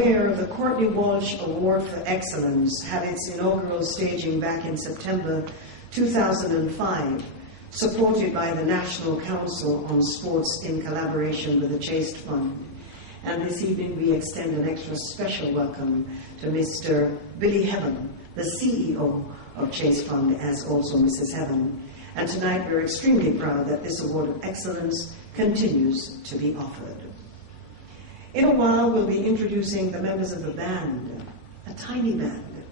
Where the Courtney Walsh Award for Excellence had its inaugural staging back in September 2005, supported by the National Council on Sports in collaboration with the Chaste Fund. And this evening we extend an extra special welcome to Mr. Billy Heaven, the CEO of Chaste Fund, as also Mrs. Heaven. And tonight we're extremely proud that this Award of Excellence continues to be offered. In a while we'll be introducing the members of the band, a tiny band.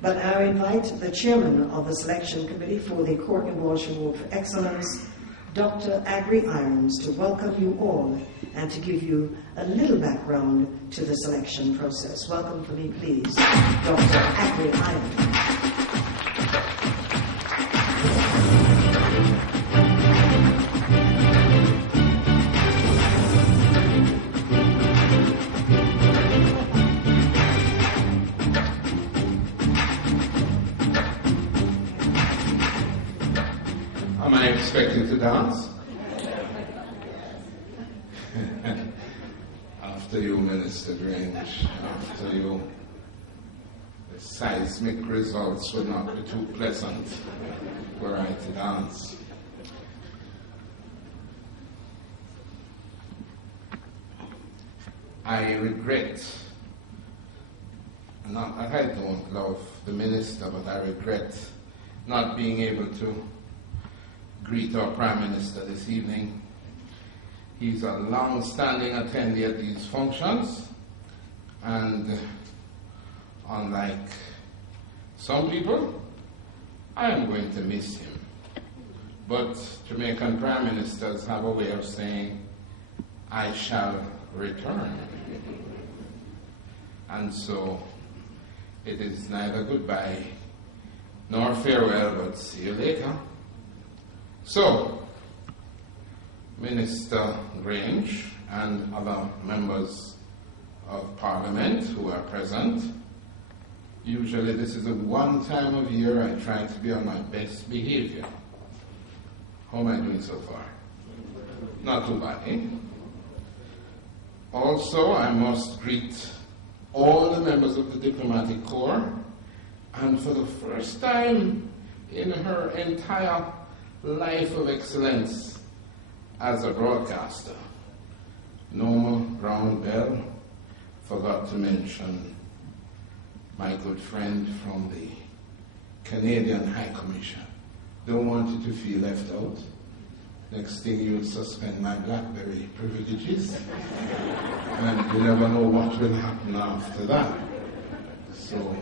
But I invite the chairman of the selection committee for the Courtney Walsh Award for Excellence, Dr. Agri Irons, to welcome you all and to give you a little background to the selection process. Welcome for me, please, Dr. Agri Irons. Am I expected to dance? After you, Minister Grange, after you, the seismic results would not be too pleasant were I to dance. I regret, not that I don't love the minister, but I regret not being able to greet our Prime Minister this evening. He's a long-standing attendee at these functions, and unlike some people, I am going to miss him. But Jamaican Prime Ministers have a way of saying, I shall return. And so it is neither goodbye nor farewell, but see you later. So, Minister Grange and other members of Parliament who are present, usually this is the one time of year I try to be on my best behavior. How am I doing so far? Not too bad, eh? Also, I must greet all the members of the Diplomatic Corps, and for the first time in her entire life of excellence as a broadcaster, Norma Brown-Bell forgot to mention my good friend from the Canadian High Commission. Don't want you to feel left out. Next thing you'll suspend my BlackBerry privileges, and you never know what will happen after that. So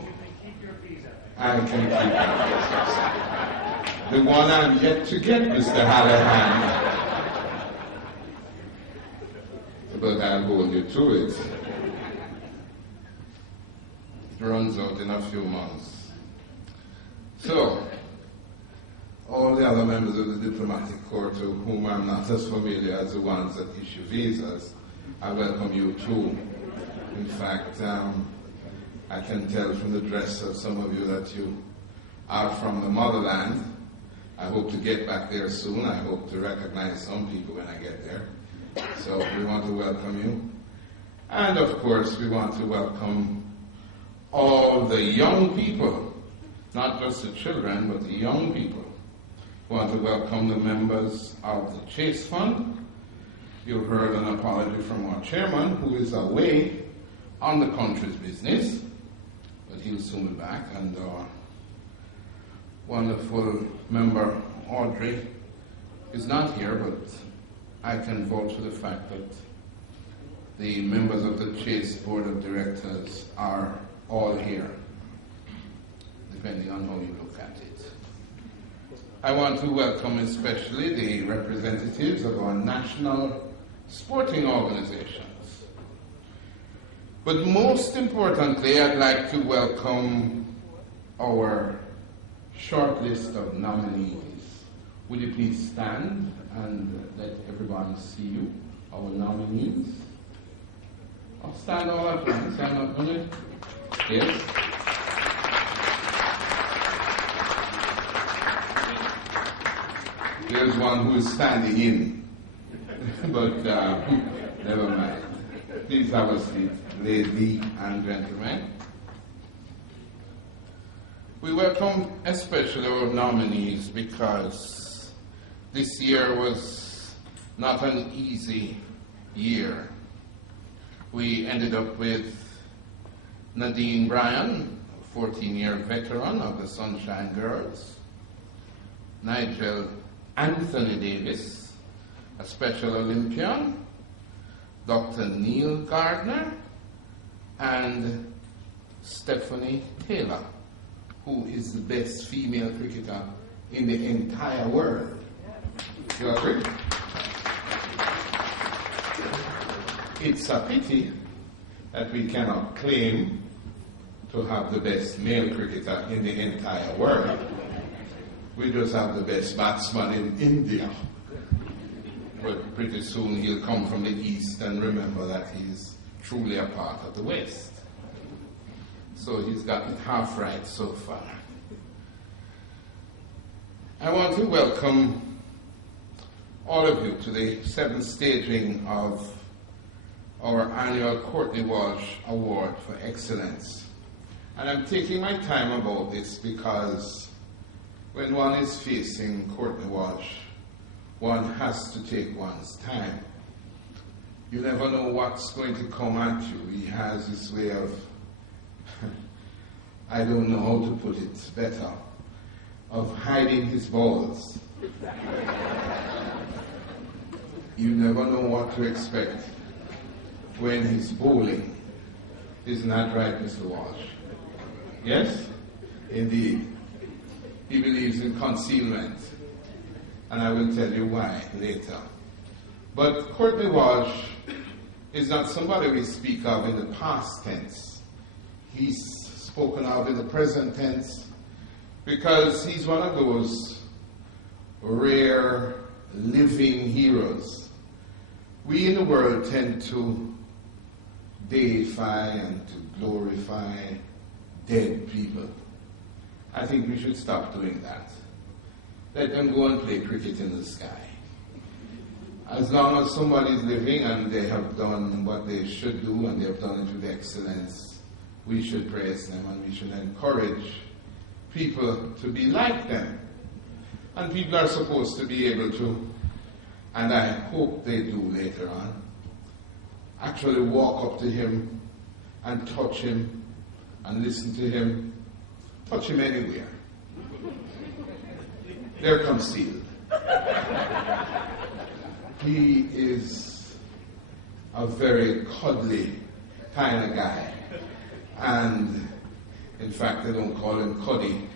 I can keep that. The one I'm yet to get, Mr. Hallahan. But I'll hold you to it. It runs out in a few months. So, all the other members of the Diplomatic Corps to whom I'm not as familiar as the ones that issue visas, I welcome you too. In fact, I can tell from the dress of some of you that you are from the motherland. I hope to get back there soon. I hope to recognize some people when I get there. So we want to welcome you. And of course, we want to welcome all the young people, not just the children, but the young people. We want to welcome the members of the Chaste Fund. You heard an apology from our chairman, who is away on the country's business, but he'll soon be back. And our wonderful member, Audrey, is not here, but I can vouch for the fact that the members of the Chaste Board of Directors are all here, depending on how you look at it. I want to welcome especially the representatives of our national sporting organizations. But most importantly, I'd like to welcome our short list of nominees. Would you please stand and let everyone see you, our nominees? I'll stand all at once. Stand up, will you? Yes. There's one who is standing in, but never mind. Please have a seat. ladies and gentlemen. We welcome especially our nominees because this year was not an easy year. We ended up with Nadine Bryan, a 14-year veteran of the Sunshine Girls, Nigel Anthony Davis, a Special Olympian, Dr. Neil Gardner, and Stephanie Taylor, who is the best female cricketer in the entire world. You agree? It's a pity that we cannot claim to have the best male cricketer in the entire world. We just have the best batsman in India. But pretty soon he'll come from the East and remember that he's truly a part of the West. So he's gotten it half right so far. I want to welcome all of you to the 7th staging of our annual Courtney Walsh Award for Excellence. And I'm taking my time about this because when one is facing Courtney Walsh, one has to take one's time. You never know what's going to come at you. He has this way of, I don't know how to put it better, of hiding his balls. You never know what to expect when he's bowling. Isn't that right, Mr. Walsh? Yes? Indeed. He believes in concealment. And I will tell you why later. But Courtney Walsh is not somebody we speak of in the past tense. He's spoken of in the present tense because he's one of those rare living heroes. We in the world tend to deify and to glorify dead people. I think we should stop doing that. Let them go and play cricket in the sky. As long as somebody's living and they have done what they should do and they have done it with excellence, we should praise them and we should encourage people to be like them. And people are supposed to be able to, and I hope they do later on, actually walk up to him and touch him and listen to him, touch him anywhere. They're concealed. He is a very cuddly kind of guy. And in fact, they don't call him Cuddy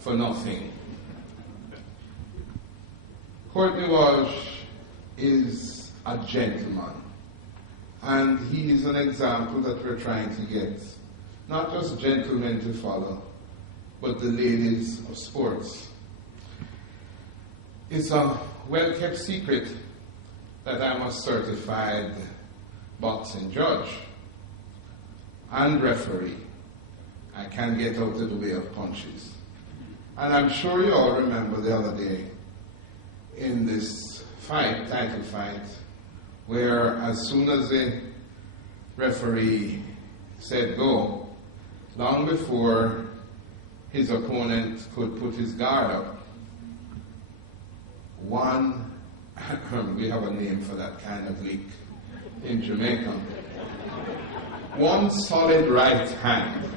for nothing. Courtney Walsh is a gentleman. And he is an example that we're trying to get not just gentlemen to follow, but the ladies of sports. It's a well-kept secret that I'm a certified boxing judge and referee. I can get out of the way of punches. And I'm sure you all remember the other day in this fight, title fight, where as soon as the referee said go, long before his opponent could put his guard up, we have a name for that kind of leak in Jamaica, one solid right hand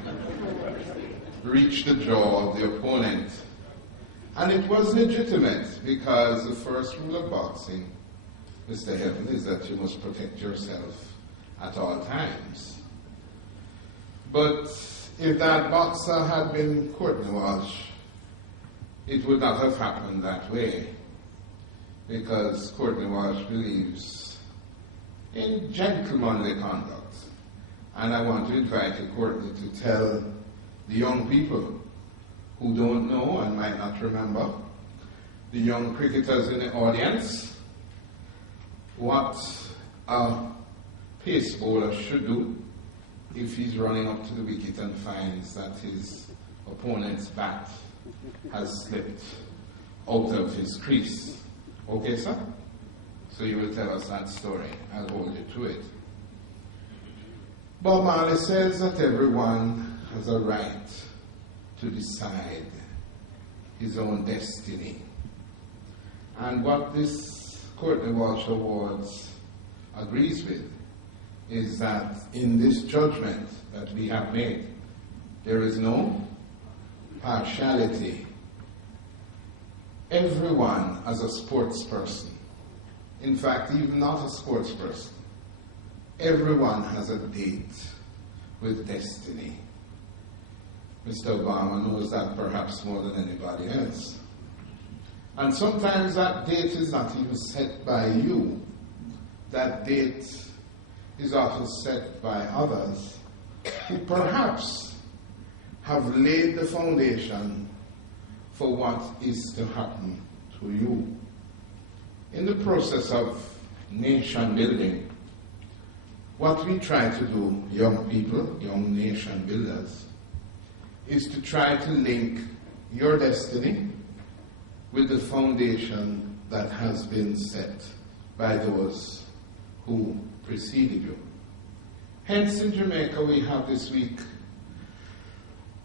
reached the jaw of the opponent. And it was legitimate because the first rule of boxing, Mr. Heaven, is that you must protect yourself at all times. But if that boxer had been Courtney Walsh, it would not have happened that way, because Courtney Walsh believes in gentlemanly conduct. And I want to invite you, Courtney, to tell the young people who don't know and might not remember, the young cricketers in the audience, what a pace bowler should do if he's running up to the wicket and finds that his opponent's bat has slipped out of his crease. Okay, sir? So you will tell us that story. I'll hold you to it. Bob Marley says that everyone has a right to decide his own destiny. And what this Courtney Walsh Awards agrees with is that in this judgment that we have made, there is no partiality. Everyone as a sports person, in fact, even not a sports person, everyone has a date with destiny. Mr. Obama knows that perhaps more than anybody else. And sometimes that date is not even set by you. That date is often set by others who perhaps have laid the foundation for what is to happen to you. In the process of nation building, what we try to do, young people, young nation builders, is to try to link your destiny with the foundation that has been set by those who preceded you. Hence, in Jamaica, we have this week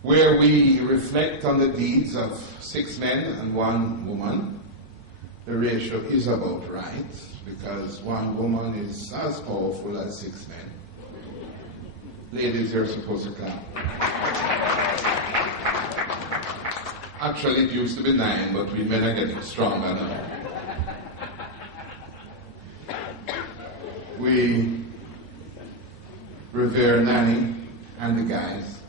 where we reflect on the deeds of 6 men and 1 woman. The ratio is about right, because 1 woman is as powerful as 6 men. Ladies, you're supposed to clap. Actually, it used to be 9, but we men are getting stronger now. We revere Nanny and the guys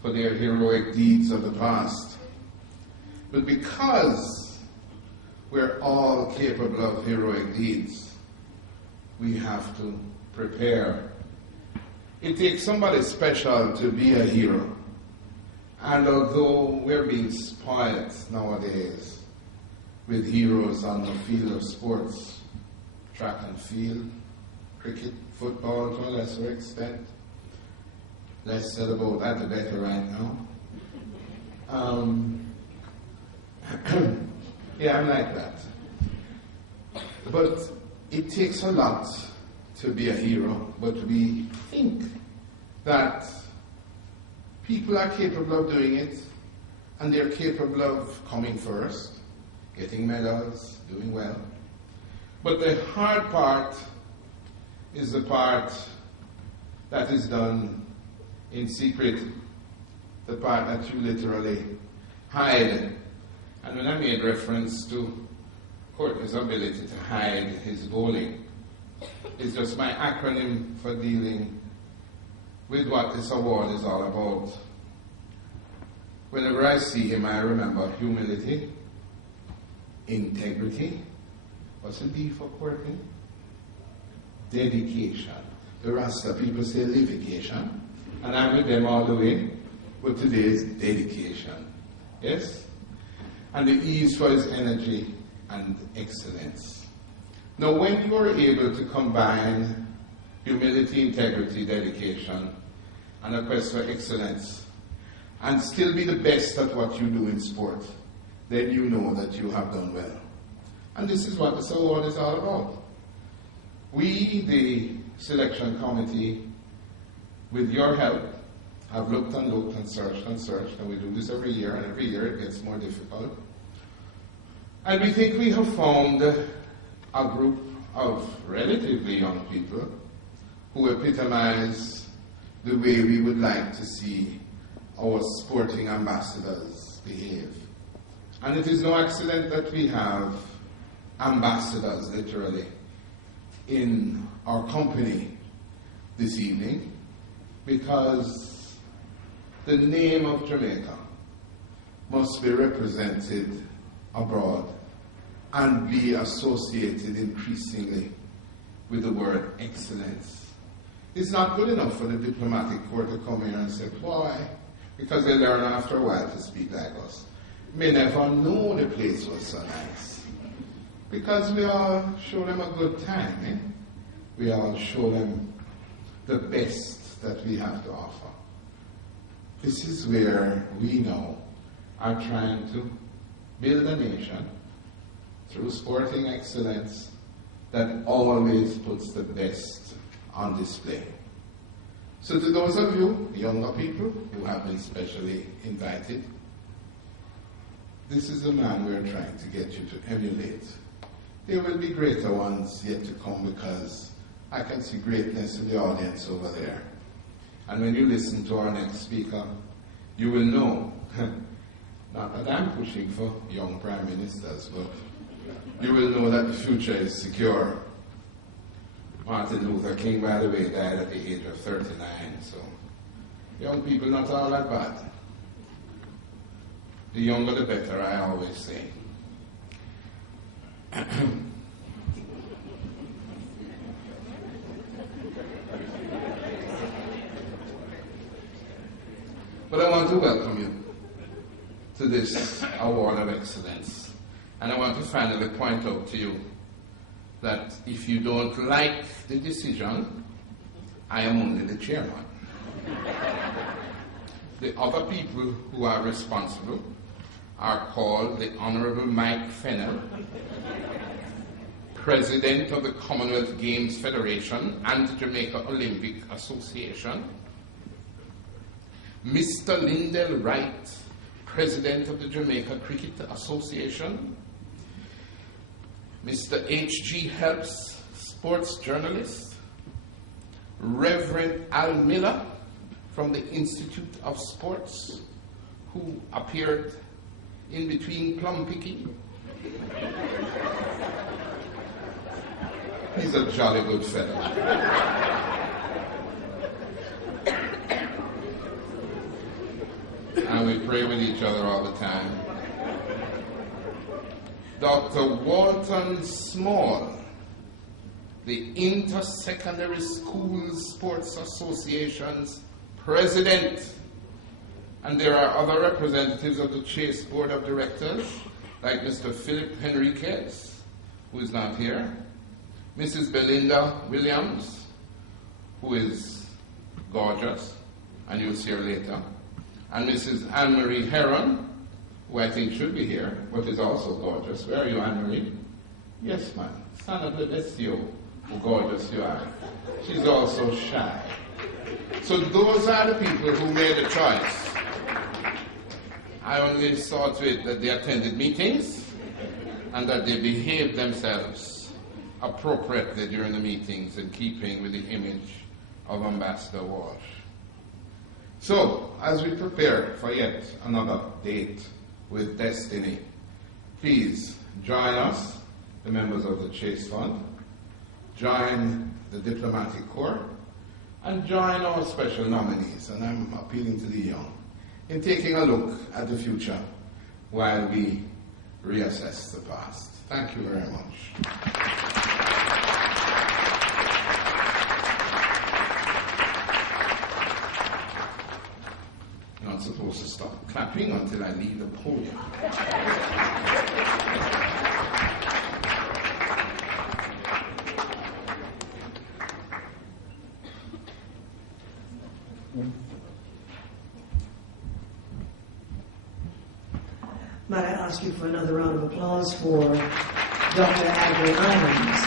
for their heroic deeds of the past. But because we're all capable of heroic deeds, we have to prepare. It takes somebody special to be a hero. And although we're being spoiled nowadays with heroes on the field of sports, track and field, cricket, football to a lesser extent, less said about that the better right now. Yeah, I'm like that. But it takes a lot to be a hero, but we think that people are capable of doing it, and they're capable of coming first, getting medals, doing well. But the hard part is the part that is done in secret, the part that you literally hide. And when I made reference to Courtney's ability to hide his bowling, it's just my acronym for dealing with what this award is all about. Whenever I see him, I remember humility, integrity. What's the D for Courtney? Dedication. The Rasta people say livication, and I'm with them all the way, but today is dedication. Yes? And the E is for his energy and excellence. Now, when you are able to combine humility, integrity, dedication, and a quest for excellence, and still be the best at what you do in sport, then you know that you have done well. And this is what this award is all about. We, the selection committee, with your help, have looked and looked and searched, and we do this every year, and every year it gets more difficult. And we think we have found a group of relatively young people who epitomize the way we would like to see our sporting ambassadors behave. And it is no accident that we have ambassadors, literally, in our company this evening, because the name of Jamaica must be represented abroad and be associated increasingly with the word excellence. It's not good enough for the diplomatic corps to come in and say, why? Because they learn after a while to speak like us. May never know the place was so nice. Because we all show them a good time, eh? We all show them the best that we have to offer. This is where we now are trying to build a nation through sporting excellence that always puts the best on display. So to those of you, younger people, who have been specially invited, this is the man we're trying to get you to emulate. There will be greater ones yet to come, because I can see greatness in the audience over there. And when you listen to our next speaker, you will know, not that I'm pushing for young prime ministers, but you will know that the future is secure. Martin Luther King, by the way, died at the age of 39, so young people not all that bad. The younger the better, I always say. But I want to welcome you to this Award of Excellence. And I want to finally point out to you that if you don't like the decision, I am only the chairman. The other people who are responsible are called the Honorable Mike Fennell, President of the Commonwealth Games Federation and the Jamaica Olympic Association, Mr. Lindell Wright, President of the Jamaica Cricket Association, Mr. H.G. Helps, sports journalist, Reverend Al Miller from the Institute of Sports, who appeared in between plum picking. He's a jolly good fellow. And we pray with each other all the time. Dr. Walton Small, the Inter-Secondary Schools Sports Association's president. And there are other representatives of the Chase Board of Directors, like Mr. Philip Henriquez, who is not here, Mrs. Belinda Williams, who is gorgeous, and you'll see her later, and Mrs. Anne-Marie Heron, who I think should be here, but is also gorgeous. Where are you, Anne-Marie? Yes, ma'am. Stand up, let's see you, how gorgeous you are. She's also shy. So those are the people who made the choice. I only saw to it that they attended meetings and that they behaved themselves appropriately during the meetings in keeping with the image of Ambassador Walsh. So, as we prepare for yet another date with destiny, please join us, the members of the Chase Fund, join the Diplomatic Corps, and join our special nominees, and I'm appealing to the young, in taking a look at the future while we reassess the past. Thank you very much. You're not supposed to stop clapping until I leave the podium. Might I ask you for another round of applause for Dr. Agri Irons.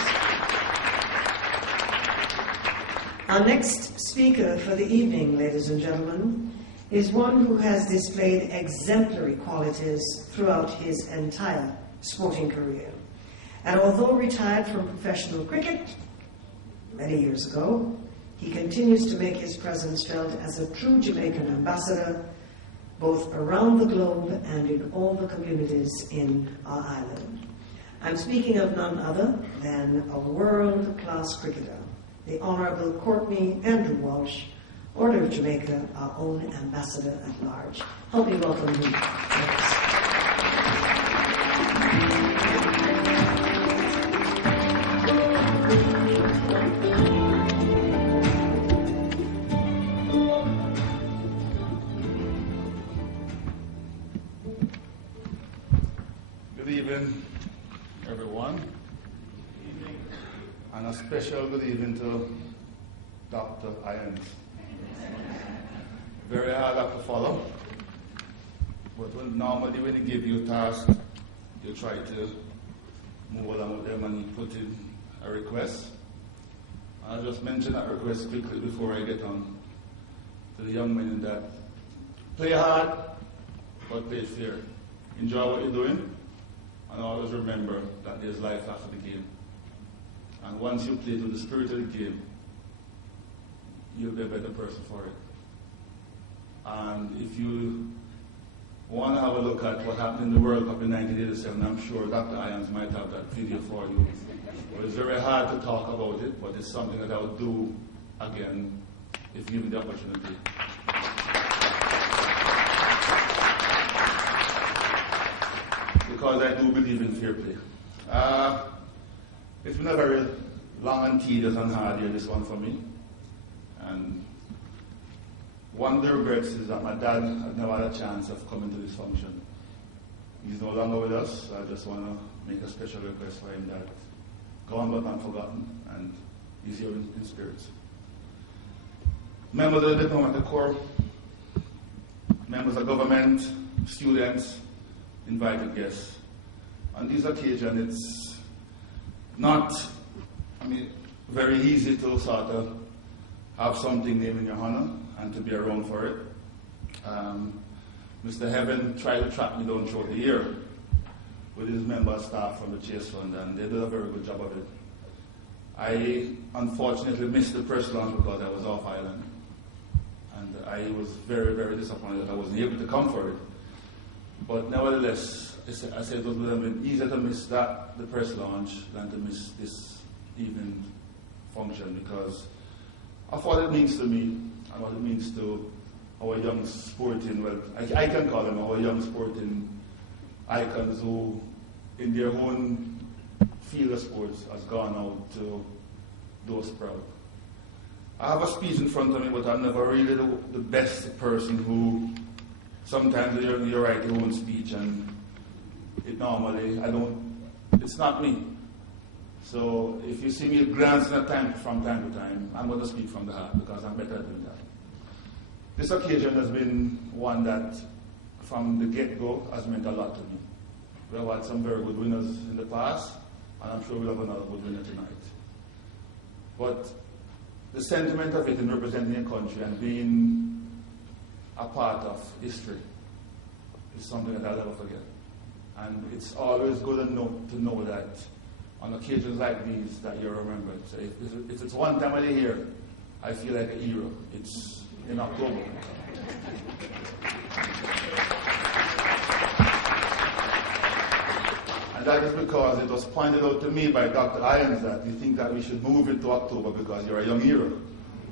Our next speaker for the evening, ladies and gentlemen, is one who has displayed exemplary qualities throughout his entire sporting career. And although retired from professional cricket many years ago, he continues to make his presence felt as a true Jamaican ambassador, both around the globe and in all the communities in our island. I'm speaking of none other than a world-class cricketer, the Honourable Courtney Andrew Walsh, Order of Jamaica, our own ambassador at large. Help me welcome him. Good evening, everyone. And a special good evening to Dr. Irons. Very hard act to follow, but normally when they give you a task, you try to move along with them and put in a request. I'll just mention that request quickly before I get on to the young men that play hard, but play fair. Enjoy what you're doing, and always remember that there's life after the game. And once you play to the spirit of the game, you'll be a better person for it. And if you want to have a look at what happened in the World Cup in 1987, I'm sure Dr. Irons might have that video for you. But it's very hard to talk about it, but it's something that I would do again if given the opportunity. Because I do believe in fair play. It's been a very long and tedious and hard year, this one for me. And one of the regrets is that my dad had never had a chance of coming to this function. He's no longer with us, so I just want to make a special request for him that gone but not forgotten, and he's here in spirit. Members of the Diplomatic Corps, members of government, students, invited guests. On this occasion, it's not, very easy to sort of have something named in your honor and to be around for it. Mr. Heaven tried to track me down throughout the year with his member staff from the Chase Fund, and they did a very good job of it. I unfortunately missed the press launch because I was off island, and I was very, very disappointed that I wasn't able to come for it. But nevertheless, I said it would have been easier to miss the press launch than to miss this evening function, because of what it means to me and what it means to our young sporting, I can call them our young sporting icons who, in their own field of sports, has gone out to do us proud. I have a speech in front of me, but I'm never really the best person who, sometimes you write your own speech and it's not me. So if you see me glancing at from time to time, I'm going to speak from the heart because I'm better at doing that. This occasion has been one that, from the get-go, has meant a lot to me. We have had some very good winners in the past, and I'm sure we'll have another good winner tonight. But the sentiment of it in representing a country and being a part of history is something that I'll never forget. And it's always good to know that on occasions like these that you're remembered. So if it's one time of the year, I feel like a hero. It's in October. And that is because it was pointed out to me by Dr. Irons that you think that we should move it to October because you're a young hero.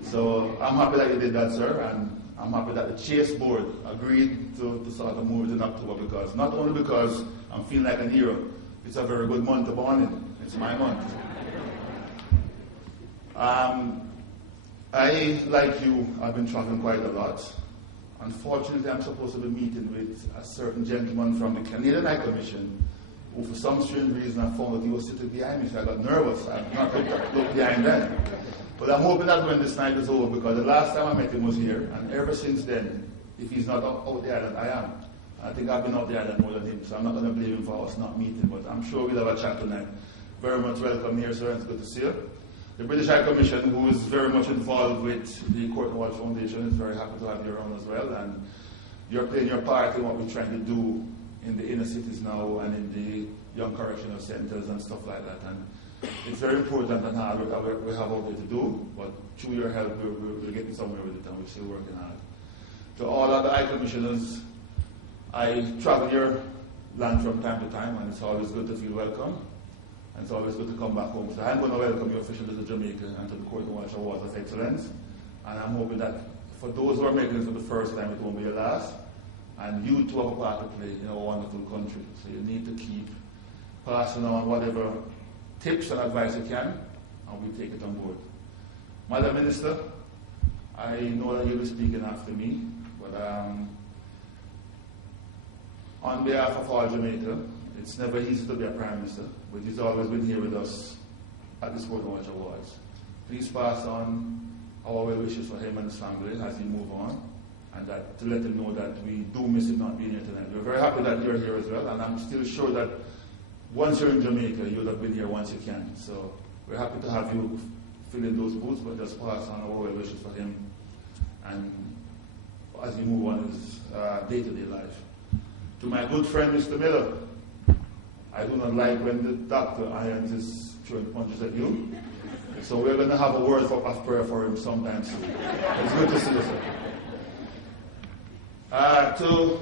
So I'm happy that you did that, sir, and I'm happy that the Chase board agreed to sort of move it in October, because not only because I'm feeling like a hero, it's a very good month to born in. It's my month. I, like you, I've been traveling quite a lot. Unfortunately, I'm supposed to be meeting with a certain gentleman from the Canadian High Commission who, for some strange reason, I found that he was sitting behind me, so I got nervous. I've not looked behind then. But I'm hoping that when this night is over, because the last time I met him was here, and ever since then, if he's not out the island, I am. I think I've been out the island more than him, so I'm not going to blame him for us not meeting, but I'm sure we'll have a chat tonight. Very much welcome here, sir, and it's good to see you. The British High Commission, who is very much involved with the Courtney-Walsh Foundation, is very happy to have you around as well, and you're playing your part in what we're trying to do in the inner cities now and in the young correctional centers and stuff like that. And it's very important and hard work we have out there to do, but through your help, we're getting somewhere with it, and we're still working hard. To all other High Commissioners, I travel your land from time to time, and it's always good to feel welcome. And it's always good to come back home. So I'm going to welcome you officially to Jamaica and to the Courtney-Walsh Awards of Excellence. And I'm hoping that for those who are making it for the first time, it won't be your last. And you too have a part to play in our wonderful country. So you need to keep passing on whatever tips and advice you can, and we'll take it on board. Madam Minister, I know that you'll be speaking after me, but on behalf of all Jamaica, it's never easy to be a Prime Minister, but he's always been here with us at the Courtney-Walsh Awards. Please pass on our well wishes for him and his family as he move on, and that to let him know that we do miss him not being here tonight. We're very happy that you're here as well, and I'm still sure that once you're in Jamaica, you would have been here once you can. So we're happy to have you fill in those boots, but just pass on our well wishes for him and as he move on his day-to-day life. To my good friend, Mr. Miller, I do not like when the doctor irons is throwing punches at you. So we're going to have a word of prayer for him sometime soon. It's good to see you, sir. To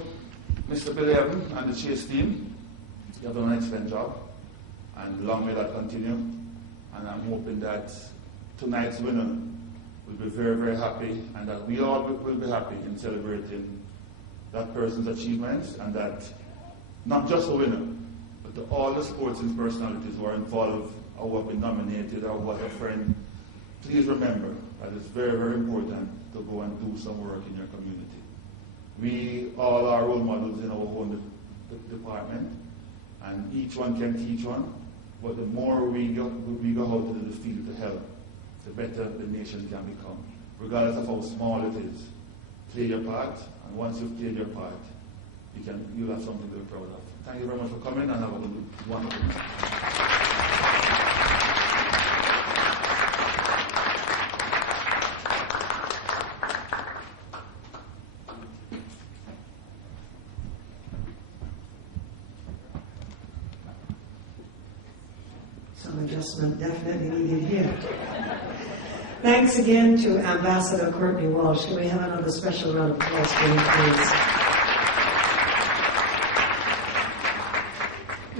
Mr. Billy Evans and the Chase team, you have done an excellent job, and long may that continue. And I'm hoping that tonight's winner will be very, very happy, and that we all will be happy in celebrating that person's achievements, and that not just a winner, but to all the sportsman personalities who are involved or who have been nominated or what a friend, please remember that it's very, very important to go and do some work in your community. We all are role models in our own department, and each one can teach one, but the more we go out into the field to help, the better the nation can become. Regardless of how small it is, play your part, and once you've played your part, you'll have something to be proud of. Thank you very much for coming, and have a wonderful night. Some adjustment definitely needed here. Thanks again to Ambassador Courtney Walsh. Can we have another special round of applause for him, please?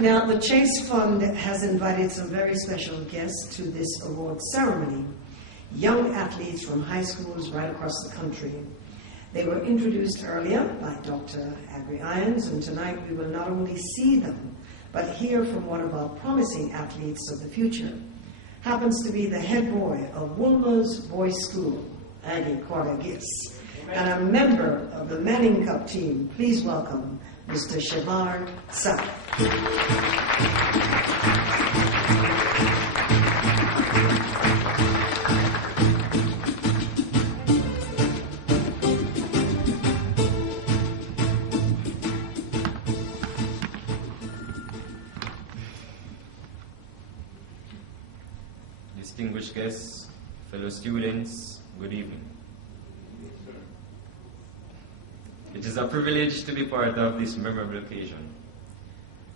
Now, the Chase Fund has invited some very special guests to this award ceremony. Young athletes from high schools right across the country. They were introduced earlier by Dr. Agri Irons, and tonight we will not only see them, but hear from one of our promising athletes of the future. Happens to be the head boy of Woolmer's Boys School, Aggie Quadagis, and a member of the Manning Cup team. Please welcome Mr. Shavar South. Distinguished guests, fellow students, good evening. It is a privilege to be part of this memorable occasion.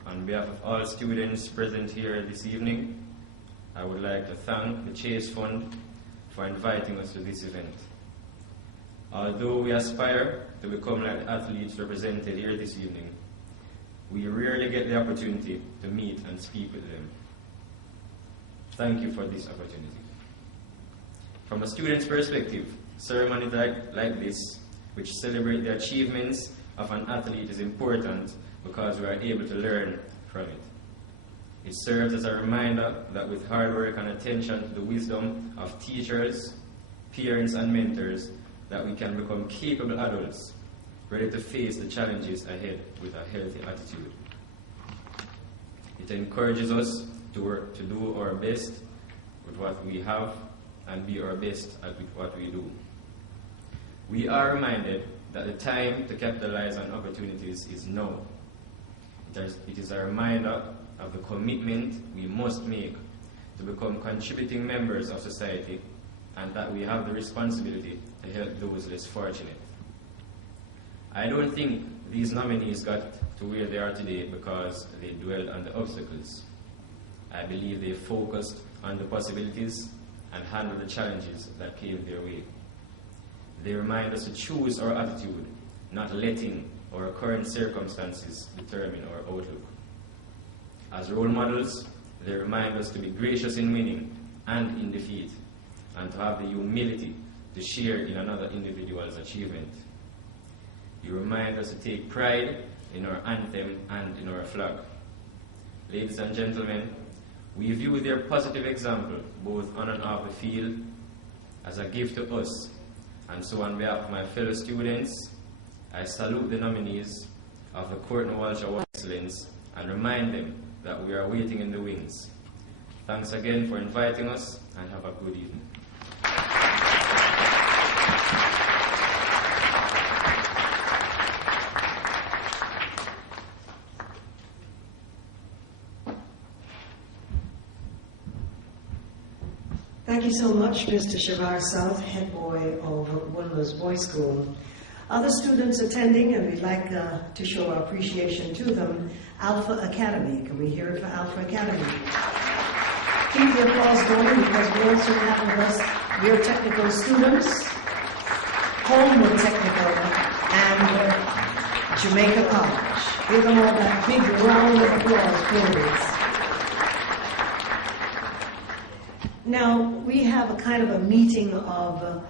On behalf of all students present here this evening, I would like to thank the Chase Fund for inviting us to this event. Although we aspire to become like the athletes represented here this evening, we rarely get the opportunity to meet and speak with them. Thank you for this opportunity. From a student's perspective, ceremonies like this, which celebrate the achievements of an athlete, is important because we are able to learn from it. It serves as a reminder that with hard work and attention to the wisdom of teachers, parents, and mentors, that we can become capable adults, ready to face the challenges ahead with a healthy attitude. It encourages us to work to do our best with what we have and be our best at what we do. We are reminded that the time to capitalize on opportunities is now. It is a reminder of the commitment we must make to become contributing members of society, and that we have the responsibility to help those less fortunate. I don't think these nominees got to where they are today because they dwelled on the obstacles. I believe they focused on the possibilities and handled the challenges that came their way. They remind us to choose our attitude, not letting our current circumstances determine our outlook. As role models, they remind us to be gracious in winning and in defeat, and to have the humility to share in another individual's achievement. You remind us to take pride in our anthem and in our flag. Ladies and gentlemen, we view their positive example, both on and off the field, as a gift to us. And so on behalf of my fellow students, I salute the nominees of the Courtney Walsh Award of Excellence and remind them that we are waiting in the wings. Thanks again for inviting us, and have a good evening. Thank you so much, Mr. Shavar South, head boy of Woolmer's Boys School. Other students attending, and we'd like to show our appreciation to them, Alpha Academy. Can we hear it for Alpha Academy? Keep the applause going because we also have with us your technical students, Homewood Technical, and Jamaica College. Give them all that big round of applause, please. Now, we have a kind of a meeting of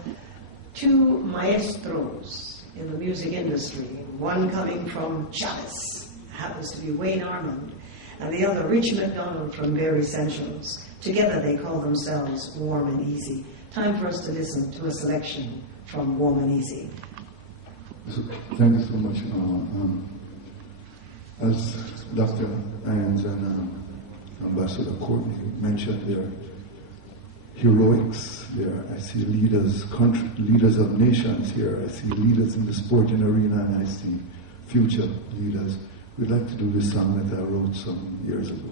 two maestros in the music industry, one coming from Chalice, happens to be Wayne Armand, and the other Rich McDonald from Bare Essentials. Together they call themselves Warm and Easy. Time for us to listen to a selection from Warm and Easy. Thank you so much. As Dr. Irons and Ambassador Courtney mentioned, there heroics there. I see leaders of nations here. I see leaders in the sporting arena, and I see future leaders. We'd like to do this song that I wrote some years ago.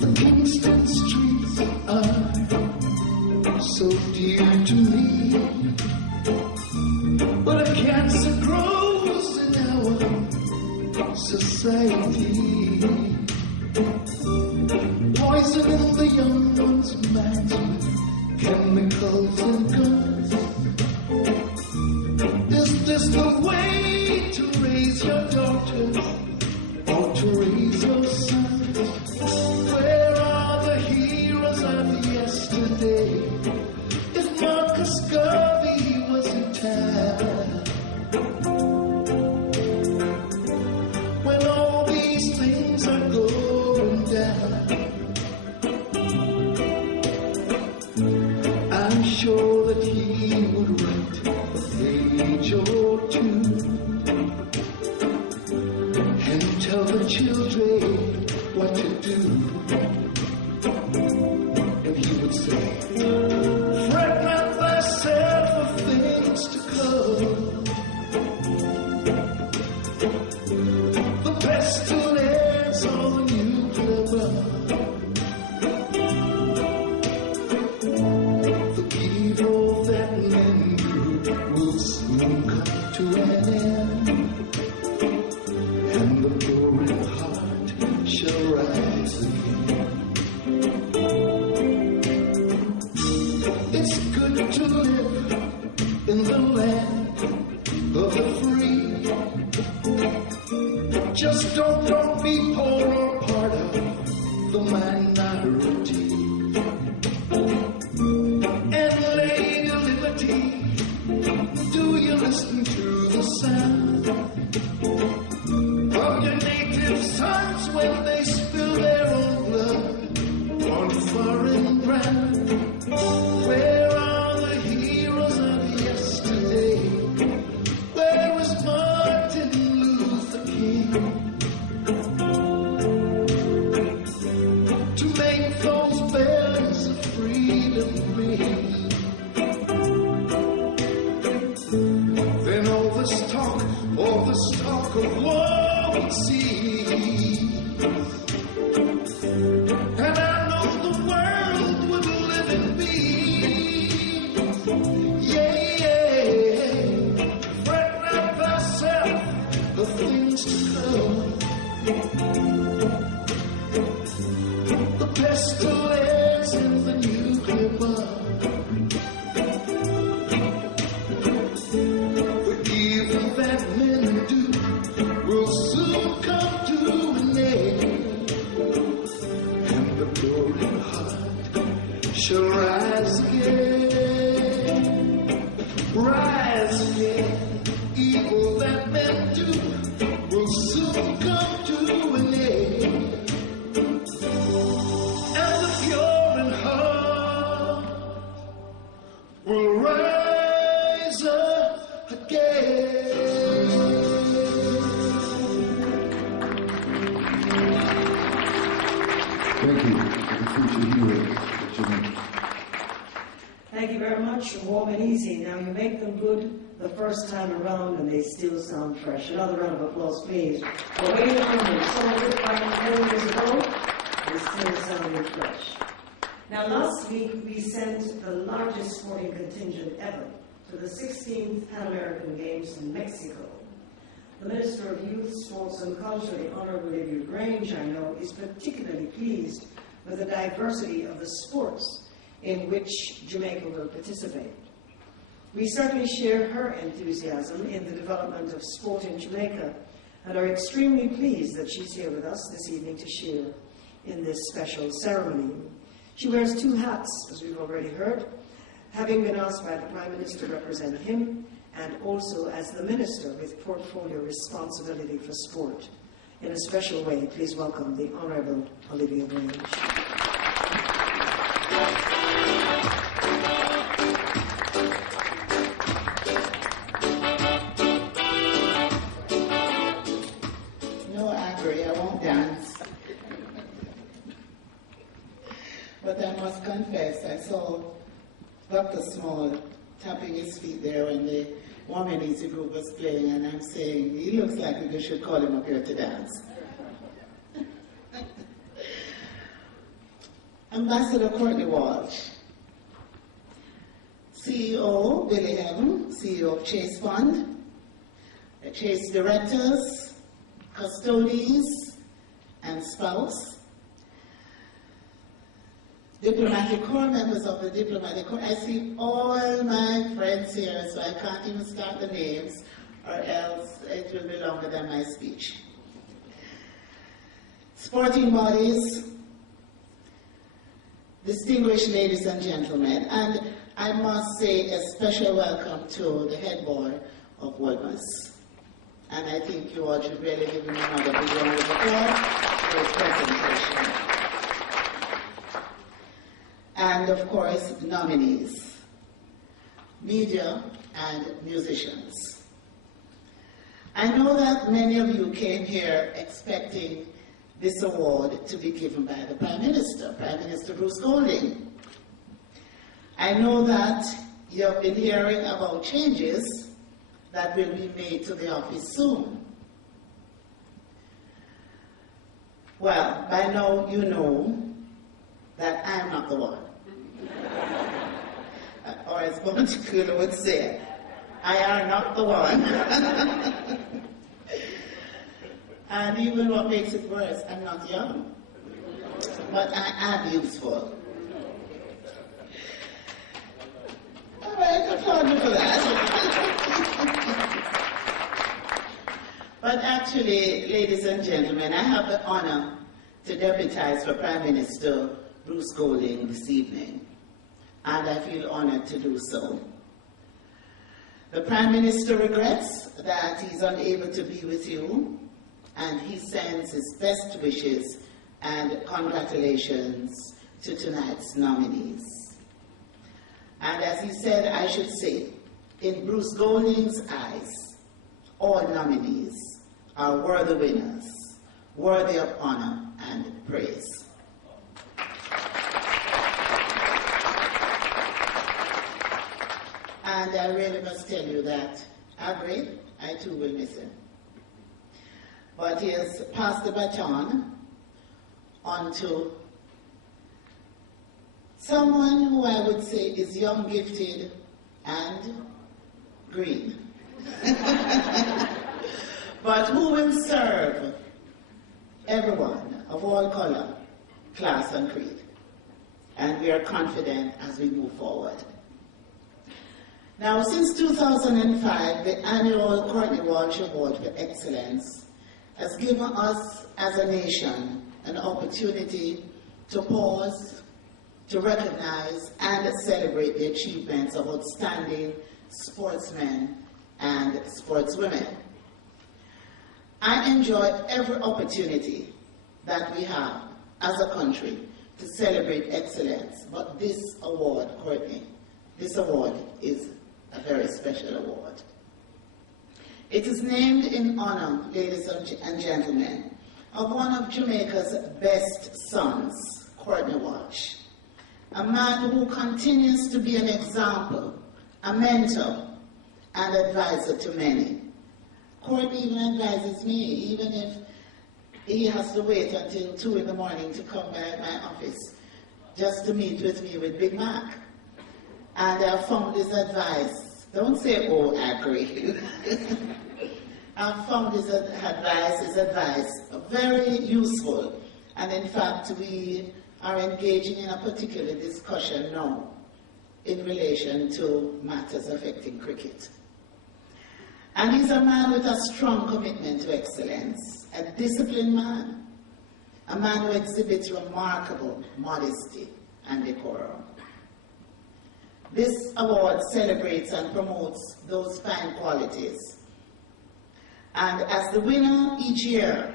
The Kingston streets are so dear to me, but a cancer grows in our society, poisoning the young ones' minds with chemicals and guns. Is this the way to raise your daughters or to raise your sons? Where are the heroes of yesterday? If Marcus Garvey was in town, when all these things are going down, I'm sure that he would write a page or two and tell the children what to do. And he would say, fret not thyself of things to come. The pestilence or the nuclear bomb, the evil that men do will soon come to an end, and the pure in heart shall rise again. It's good to live in the land of the free. Just don't be poor or part of the minority. And Lady Liberty, do you listen to the sound of your native sons when they spill their own blood on foreign ground? Where are the heroes of yesterday? Where is Martin Luther King to make those bells of freedom ring? Then all this talk of war would cease, and I know the world would live in peace. Yeah, fret not thyself the things to come. The pestilence and the nuclear bomb, the evil that men do will soon come to an end, and the pure in heart shall rise again, rise again. Evil that men do will soon come to an end, and the pure in heart will rise again. Thank you for the future heroes, Jamaica. Thank you very much. Warm and Easy. Now you make them good the first time around and they still sound fresh. Another round of applause, please. We're waiting for them. Some of it 10 years ago, they still sounding fresh. Now, last week we sent the largest sporting contingent ever to the 16th Pan American Games in Mexico. The Minister of Youth, Sports and Culture, the Honourable Olivia Grange, I know, is particularly pleased with the diversity of the sports in which Jamaica will participate. We certainly share her enthusiasm in the development of sport in Jamaica and are extremely pleased that she's here with us this evening to share in this special ceremony. She wears two hats, as we've already heard, having been asked by the Prime Minister to represent him and also as the Minister with portfolio responsibility for sport. In a special way, please welcome the Honourable Olivia Grange. No, Avery, I won't dance. But I must confess, I saw Dr. Small tapping his feet there when the Womanizi group was playing, and I'm saying, he looks like we should call him up here to dance. Ambassador Courtney Walsh, CEO Billy Heaven, CEO of Chase Fund, Chase Directors, Custodies, and spouse, diplomatic corps, members of the diplomatic corps. I see all my friends here, so I can't even start the names, or else it will be longer than my speech. Sporting bodies, distinguished ladies and gentlemen, and I must say a special welcome to the head boy of Woodmas. And I think you all should really give him another big round of applause for his presentation. And of course, nominees, media and musicians. I know that many of you came here expecting this award to be given by the Prime Minister Bruce Golding. I know that you have been hearing about changes that will be made to the office soon. Well, by now you know that I'm not the one. Or as Bonticula would say, I am not the one. And even what makes it worse, I'm not young. But I am useful. All right, applaud me for that. But actually, ladies and gentlemen, I have the honor to deputize for Prime Minister Bruce Golding this evening, and I feel honored to do so. The Prime Minister regrets that he's unable to be with you, and he sends his best wishes and congratulations to tonight's nominees. And as he said, I should say, in Bruce Golding's eyes, all nominees are worthy winners, worthy of honor and praise. And I really must tell you that Avery, I too will miss him. But he has passed the baton on to someone who I would say is young, gifted, and green. But who will serve everyone of all color, class, and creed. And we are confident as we move forward. Now, since 2005, the annual Courtney Walsh Award for Excellence has given us as a nation an opportunity to pause, to recognize and celebrate the achievements of outstanding sportsmen and sportswomen. I enjoy every opportunity that we have as a country to celebrate excellence, but this award, Courtney, this award is a very special award. It is named in honor, ladies and gentlemen, of one of Jamaica's best sons, Courtney Walsh, a man who continues to be an example, a mentor, and advisor to many. Court even advises me, even if he has to wait until 2 in the morning to come by my office just to meet with me with Big Mac. And I found his advice, don't say, oh, I agree. I found his advice very useful. And in fact, we are engaging in a particular discussion now in relation to matters affecting cricket. And he's a man with a strong commitment to excellence, a disciplined man, a man who exhibits remarkable modesty and decorum. This award celebrates and promotes those fine qualities. And as the winner each year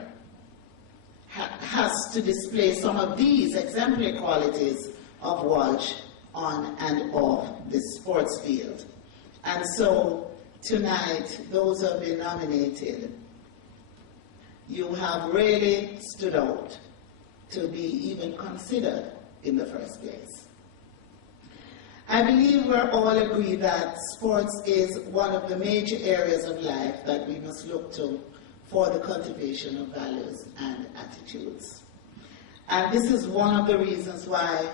has to display some of these exemplary qualities of Walsh on and off the sports field. And so tonight, those who have been nominated, you have really stood out to be even considered in the first place. I believe we're all agreed that sports is one of the major areas of life that we must look to for the cultivation of values and attitudes. And this is one of the reasons why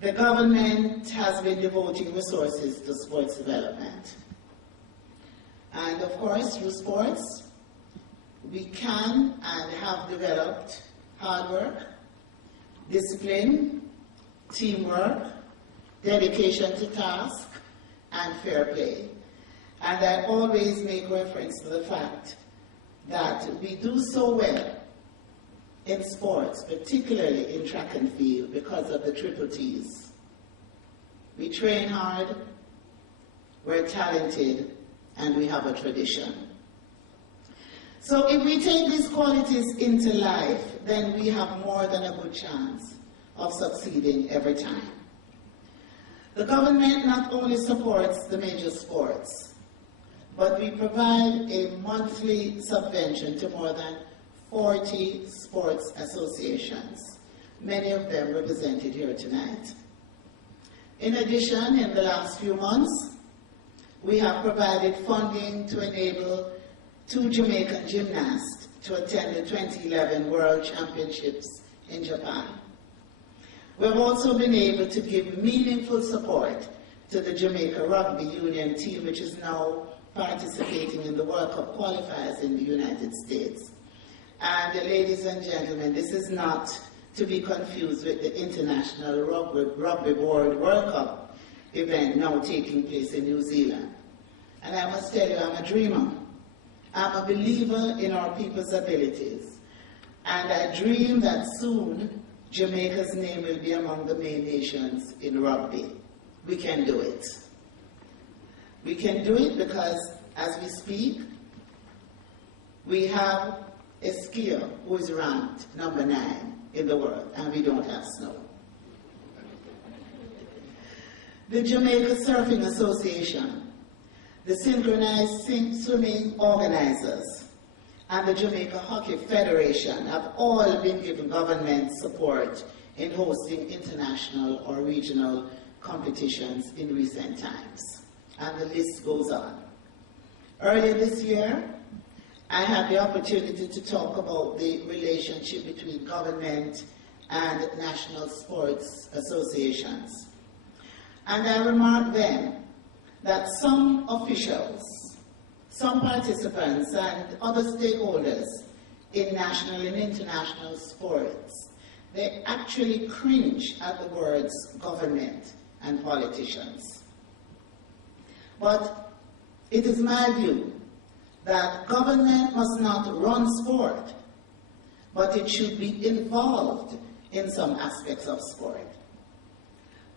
the government has been devoting resources to sports development. And of course, through sports, we can and have developed hard work, discipline, teamwork, dedication to task, and fair play. And I always make reference to the fact that we do so well in sports, particularly in track and field, because of the triple T's. We train hard, we're talented, and we have a tradition. So if we take these qualities into life, then we have more than a good chance of succeeding every time. The government not only supports the major sports, but we provide a monthly subvention to more than 40 sports associations, many of them represented here tonight. In addition, in the last few months, we have provided funding to enable 2 Jamaican gymnasts to attend the 2011 World Championships in Japan. We've also been able to give meaningful support to the Jamaica Rugby Union team, which is now participating in the World Cup qualifiers in the United States. And ladies and gentlemen, this is not to be confused with the International Rugby Board World Cup event now taking place in New Zealand. And I must tell you, I'm a dreamer. I'm a believer in our people's abilities. And I dream that soon Jamaica's name will be among the main nations in rugby. We can do it. We can do it because, as we speak, we have a skier who is ranked number 9 in the world, and we don't have snow. The Jamaica Surfing Association, the Synchronized Swimming Organizers, and the Jamaica Hockey Federation have all been given government support in hosting international or regional competitions in recent times. And the list goes on. Earlier this year, I had the opportunity to talk about the relationship between government and national sports associations. And I remarked then that some officials, some participants, and other stakeholders in national and international sports, they actually cringe at the words government and politicians. But it is my view that government must not run sport, but it should be involved in some aspects of sport.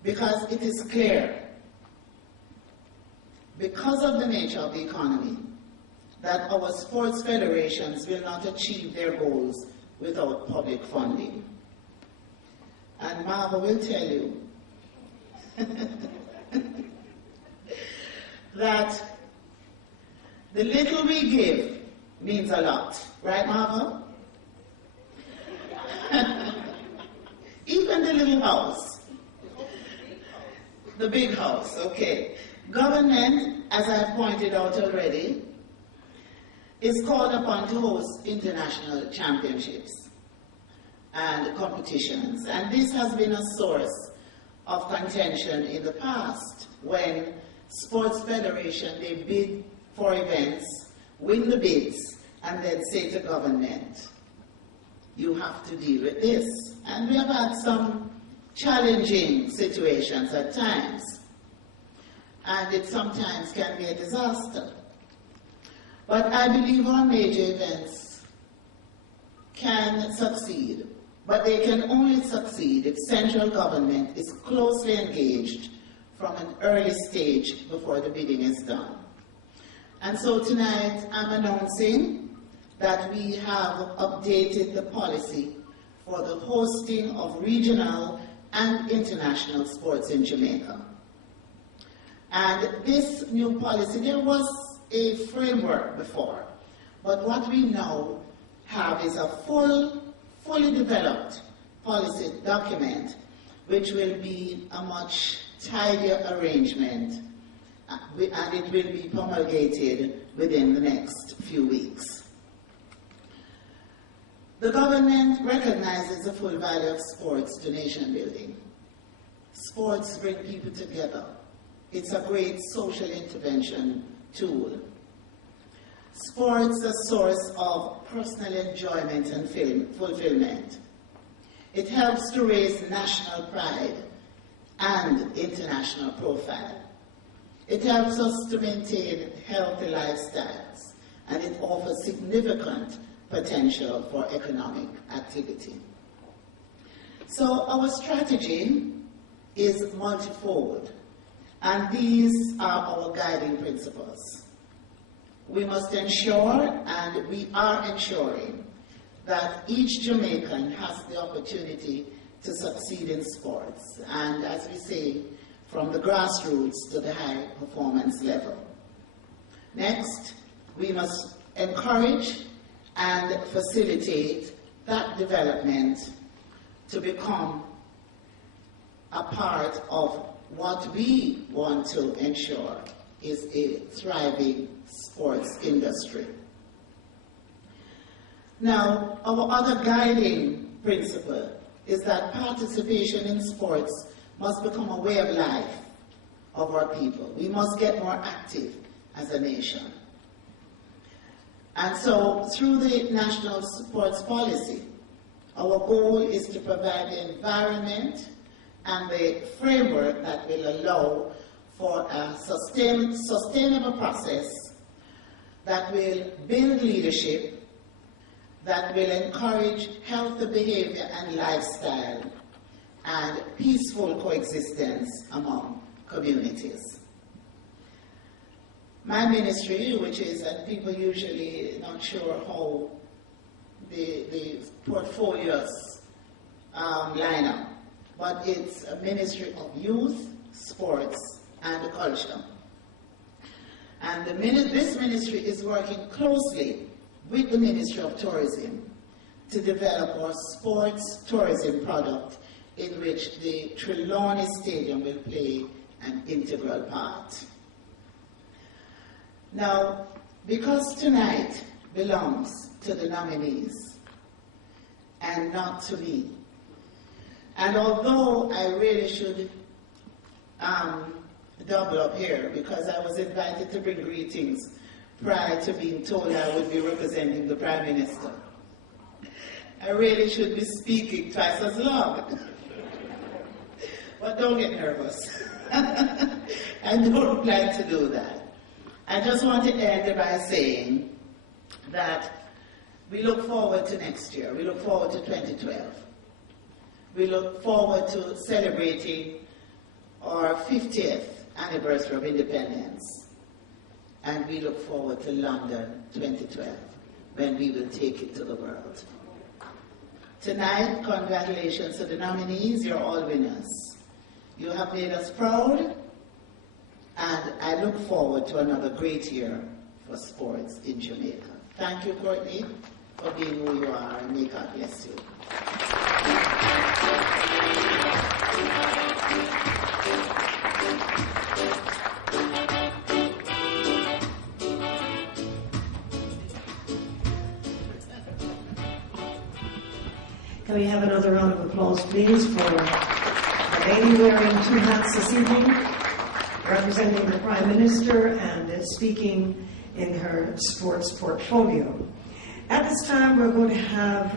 Because it is clear, because of the nature of the economy, that our sports federations will not achieve their goals without public funding. And Marva will tell you that the little we give means a lot. Right, Marva? Even the little house. The big house, okay. Government, as I pointed out already, is called upon to host international championships and competitions. And this has been a source of contention in the past when sports federation, they bid for events, win the bids, and then say to government, you have to deal with this. And we have had some challenging situations at times, and it sometimes can be a disaster. But I believe our major events can succeed, but they can only succeed if central government is closely engaged from an early stage before the bidding is done. And so tonight I'm announcing that we have updated the policy for the hosting of regional and international sports in Jamaica. And this new policy, there was a framework before, but what we now have is a fully developed policy document which will be a much tidier arrangement, and it will be promulgated within the next few weeks. The government recognizes the full value of sports to nation building. Sports bring people together. It's a great social intervention tool. Sports is a source of personal enjoyment and fulfillment. It helps to raise national pride and international profile. It helps us to maintain healthy lifestyles, and it offers significant potential for economic activity. So our strategy is multifold, and these are our guiding principles. We must ensure, and we are ensuring, that each Jamaican has the opportunity to succeed in sports, and as we say, from the grassroots to the high performance level. Next, we must encourage and facilitate that development to become a part of what we want to ensure is a thriving sports industry. Now, our other guiding principle is that participation in sports must become a way of life of our people. We must get more active as a nation. And so, through the National Sports Policy, our goal is to provide the environment and the framework that will allow for a sustainable process that will build leadership, that will encourage healthy behavior and lifestyle, and peaceful coexistence among communities. My ministry, which is, and people usually not sure how the portfolios line up, but it's a ministry of youth, sports, and culture. And this ministry is working closely with the Ministry of Tourism to develop our sports tourism product, in which the Trelawney Stadium will play an integral part. Now, because tonight belongs to the nominees and not to me, and although I really should double up here, because I was invited to bring greetings prior to being told I would be representing the Prime Minister, I really should be speaking twice as long. But don't get nervous. I don't plan to do that. I just want to end by saying that we look forward to next year. We look forward to 2012. We look forward to celebrating our 50th anniversary of independence. And we look forward to London 2012, when we will take it to the world. Tonight, congratulations to the nominees. You're all winners. You have made us proud, and I look forward to another great year for sports in Jamaica. Thank you, Courtney, for being who you are, and may God bless you. Can we have another round of applause, please, for the lady wearing two hats this evening, representing the Prime Minister and speaking in her sports portfolio. At this time, we're going to have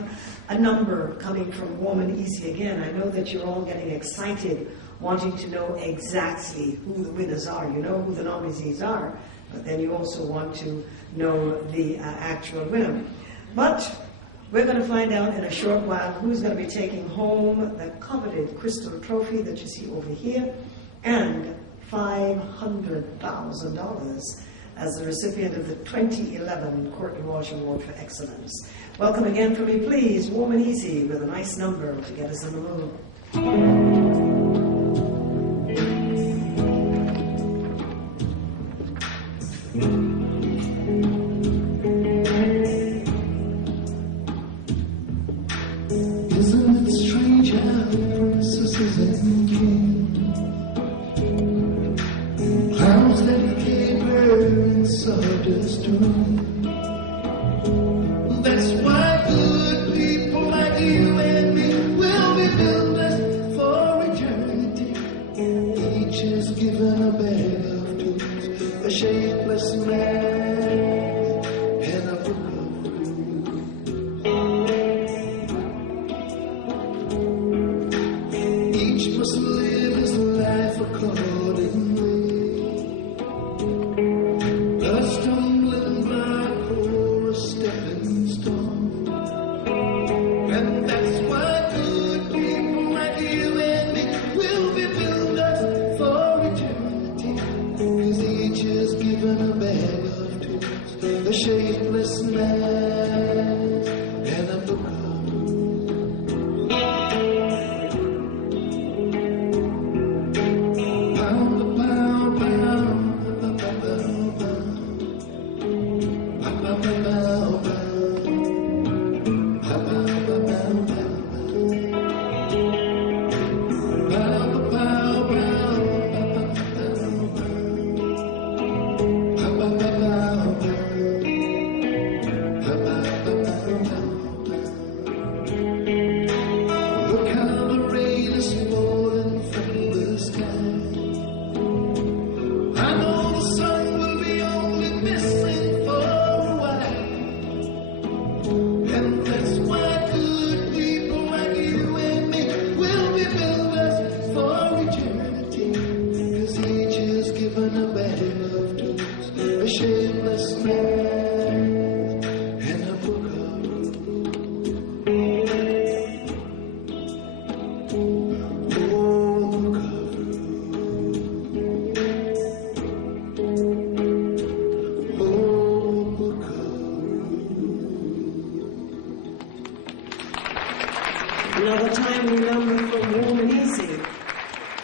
a number coming from Warm and Easy again. I know that you're all getting excited, wanting to know exactly who the winners are. You know who the nominees are, but then you also want to know the actual winner. But we're going to find out in a short while who's going to be taking home the coveted crystal trophy that you see over here, and $500,000 as the recipient of the 2011 Courtney Walsh Award for Excellence. Welcome again for me, please, Warm and Easy, with a nice number to get us in the mood. Isn't it strange how princesses and kings, clouds that caper in sawdust room? That's why good people like you and me will be builders for eternity. Each is given a bag of tools, a shapeless man, and a book of rules. Each must live his life accordingly. A stumbling block or a stepping stone. And that's why good people like you and me will be builders for eternity. 'Cause each is given a bag of tools, a shapeless man, and a book of look how the rain is falling from the sky. I know the sun will be only missing for a while. And that's why good people like you and me will be builders for eternity. 'Cause each is given a bag of tools, a shameless man, and a book of rules. Another timely number from Warm and Easy.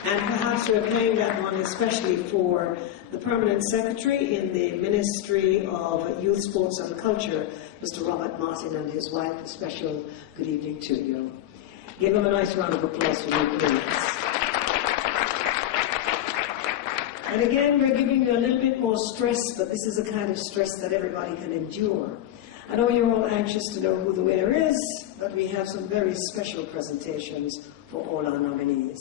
And perhaps we're playing that one especially for the Permanent Secretary in the Ministry of Youth, Sports and Culture, Mr. Robert Martin, and his wife. A special good evening to you. Give him a nice round of applause for me, please. And again, we're giving you a little bit more stress, but this is a kind of stress that everybody can endure. I know you're all anxious to know who the winner is, but we have some very special presentations for all our nominees.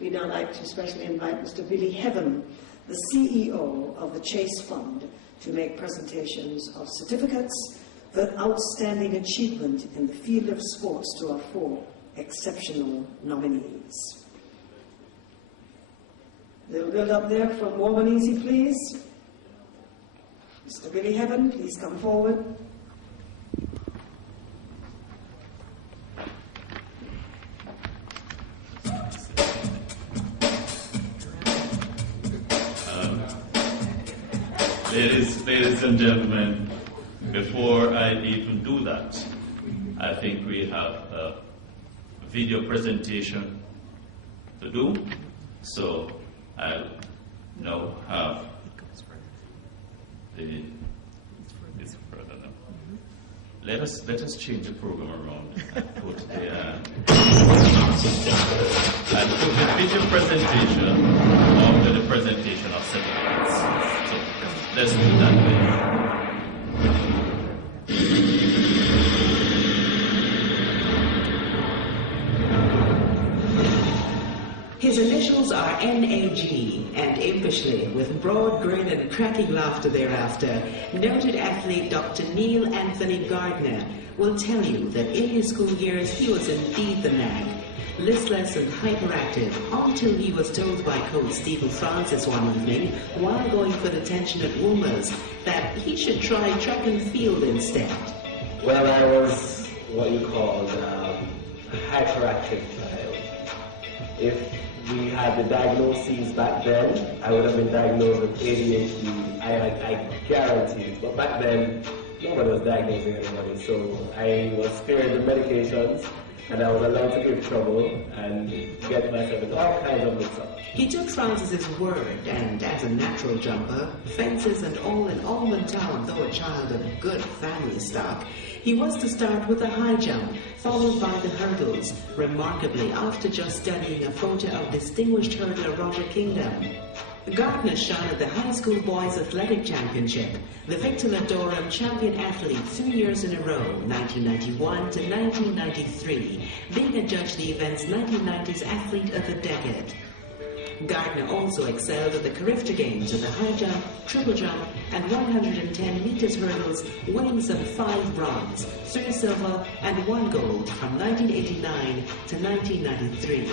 We'd now like to especially invite Mr. Billy Heaven, the CEO of the Chase Fund, to make presentations of certificates for outstanding achievement in the field of sports to our 4 exceptional nominees. Little build up there from Warm and Easy, please. Mr. Billy Heaven, please come forward. Ladies and gentlemen, before I even do that, I think we have a video presentation to do. So I'll now have it's further now. Let us change the program around and put the video presentation after the presentation of certificates. So let's do that way. initials are NAG, and impishly, with broad grin and cracking laughter thereafter, noted athlete Dr. Neil Anthony Gardner will tell you that in his school years he was indeed the nag, listless and hyperactive, until he was told by coach Stephen Francis one evening, while going for detention at Woomers, that he should try track and field instead. Well, I was what you call a hyperactive child. If we had the diagnoses back then, I would have been diagnosed with ADHD, I guarantee it. But back then, nobody was diagnosing anybody, so I was spared the medications, and I was allowed to give trouble and get myself in all kinds of mix-ups. He took Francis's word, and as a natural jumper, fences and all in Almond Town, though a child of good family stock, he was to start with a high jump, followed by the hurdles, remarkably after just studying a photo of distinguished hurdler Roger Kingdom. Gardner shone at the High School Boys Athletic Championship, the Victor Durham champion athlete 3 years in a row, 1991 to 1993, being adjudged the event's 1990s Athlete of the Decade. Gardner also excelled at the Carifta Games in the high jump, triple jump, and 110 meters hurdles, winning some 5 bronze, 3 silver, and 1 gold from 1989 to 1993.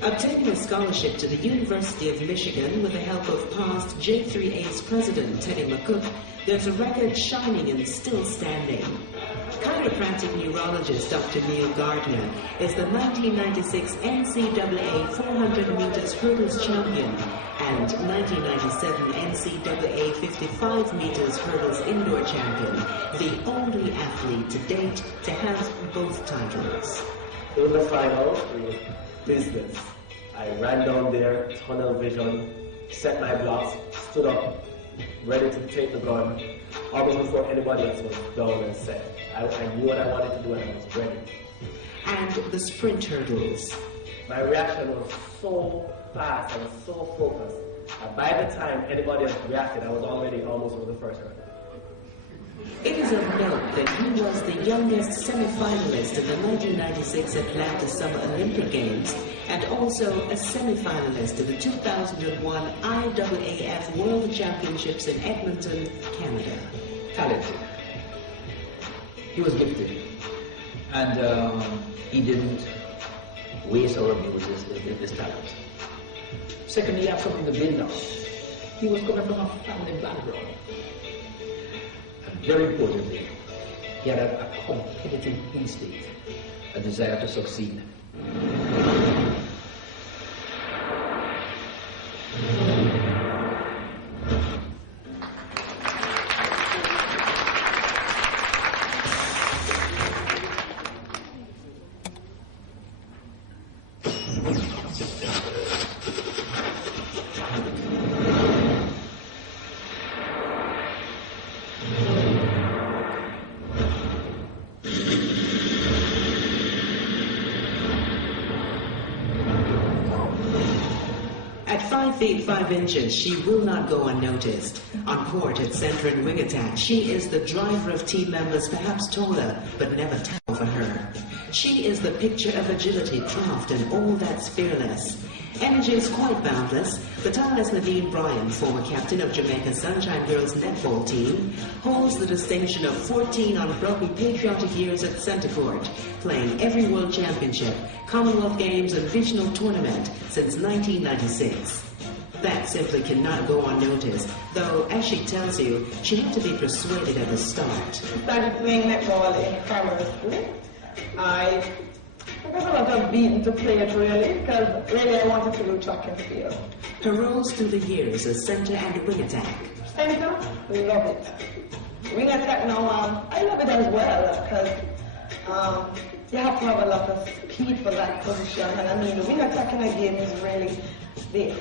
Obtaining a scholarship to the University of Michigan with the help of past J3A's president Teddy McCook, there's a record shining and still standing. Chiropractic neurologist Dr. Neil Gardner is the 1996 NCAA 400 meters hurdles champion and 1997 NCAA 55 meters hurdles indoor champion, the only athlete to date to have both titles. In the finals, it was business. I ran down there, tunnel vision, set my blocks, stood up, ready to take the gun, almost before anybody else was down and set. I knew what I wanted to do and I was ready. And the sprint hurdles. My reaction was so fast, I was so focused. And by the time anybody else reacted, I was already almost over the first hurdle. It is of note that he was the youngest semi-finalist in the 1996 Atlanta Summer Olympic Games and also a semi-finalist in the 2001 IAAF World Championships in Edmonton, Canada. Talented. He was gifted. And he didn't waste or abuse his talent. Secondly, he had something to build on. He was coming from a family background. And very importantly, he had a competitive instinct, a desire to succeed. At 5 feet 5 inches, she will not go unnoticed. On court, at center and wing attack, she is the driver of team members perhaps taller, but never tackle for her. She is the picture of agility, craft, and all that's fearless. Energy is quite boundless. The tireless Nadine Bryan, former captain of Jamaica's Sunshine Girls netball team, holds the distinction of 14 unbroken patriotic years at Centre Court, playing every World Championship, Commonwealth Games, and regional tournament since 1996. That simply cannot go unnoticed, though, as she tells you, she had to be persuaded at the start. Started playing netball in primary school. I was a lot of beaten to play it really, because really I wanted to do track and field. Her roles through the years as centre and wing attack. Centre, we love it. Wing attack now, I love it as well, because you have to have a lot of speed for that position. And I mean, the wing attack in a game is really the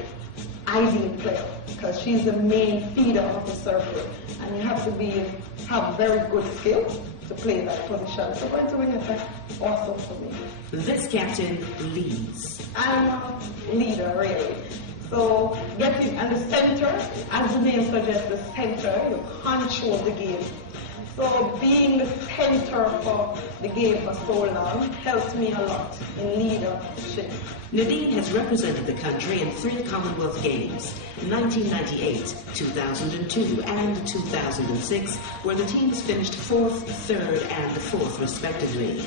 ideal player, because she's the main feeder of the circle. And you have to have very good skill to play that position. So going to wing attack, awesome for me. This captain leads. I'm a leader, really. So getting and the center, as the name suggests, the center, you control the game. So being the center for the game for so long helped me a lot in leadership. Nadine has represented the country in 3 Commonwealth Games, 1998, 2002, and 2006, where the teams finished 4th, 3rd, and 4th respectively.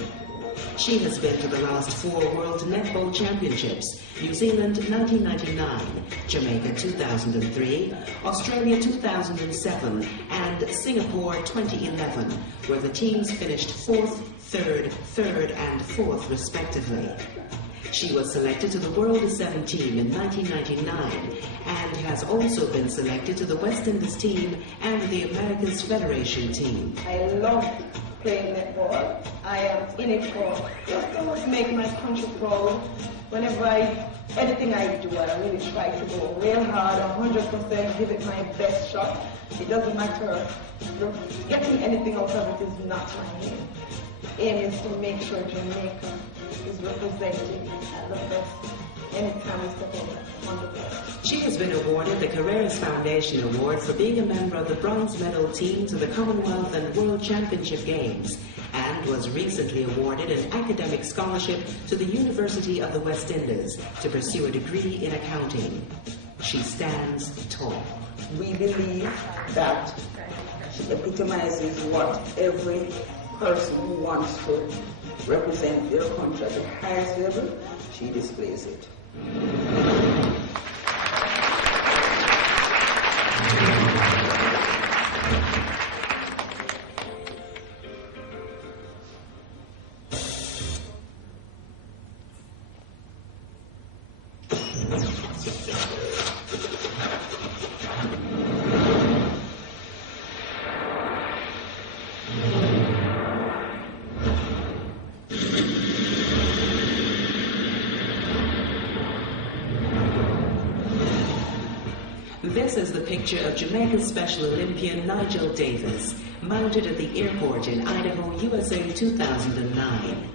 She has been to the last 4 World Netball Championships: New Zealand 1999, Jamaica 2003, Australia 2007, and Singapore 2011, where the teams finished 4th, 3rd, and 4th respectively. She was selected to the World 7 team in 1999 and has also been selected to the West Indies team and the Americas Federation team. I love playing netball. I am in it for just to make my country proud. Whenever anything I do, I really try to go real hard, 100%, give it my best shot. It doesn't matter. Getting anything out of it is not my aim. Aim is to make sure Jamaica is represented at the best anytime we step on the best. She has been awarded the Carreras Foundation Award for being a member of the bronze medal team to the Commonwealth and World Championship Games, and was recently awarded an academic scholarship to the University of the West Indies to pursue a degree in accounting. She stands tall. We believe that she epitomizes what every person who wants to represent their country at the highest level, she displays it. This is the picture of Jamaica's Special Olympian Nigel Davis, mounted at the airport in Idaho, USA 2009.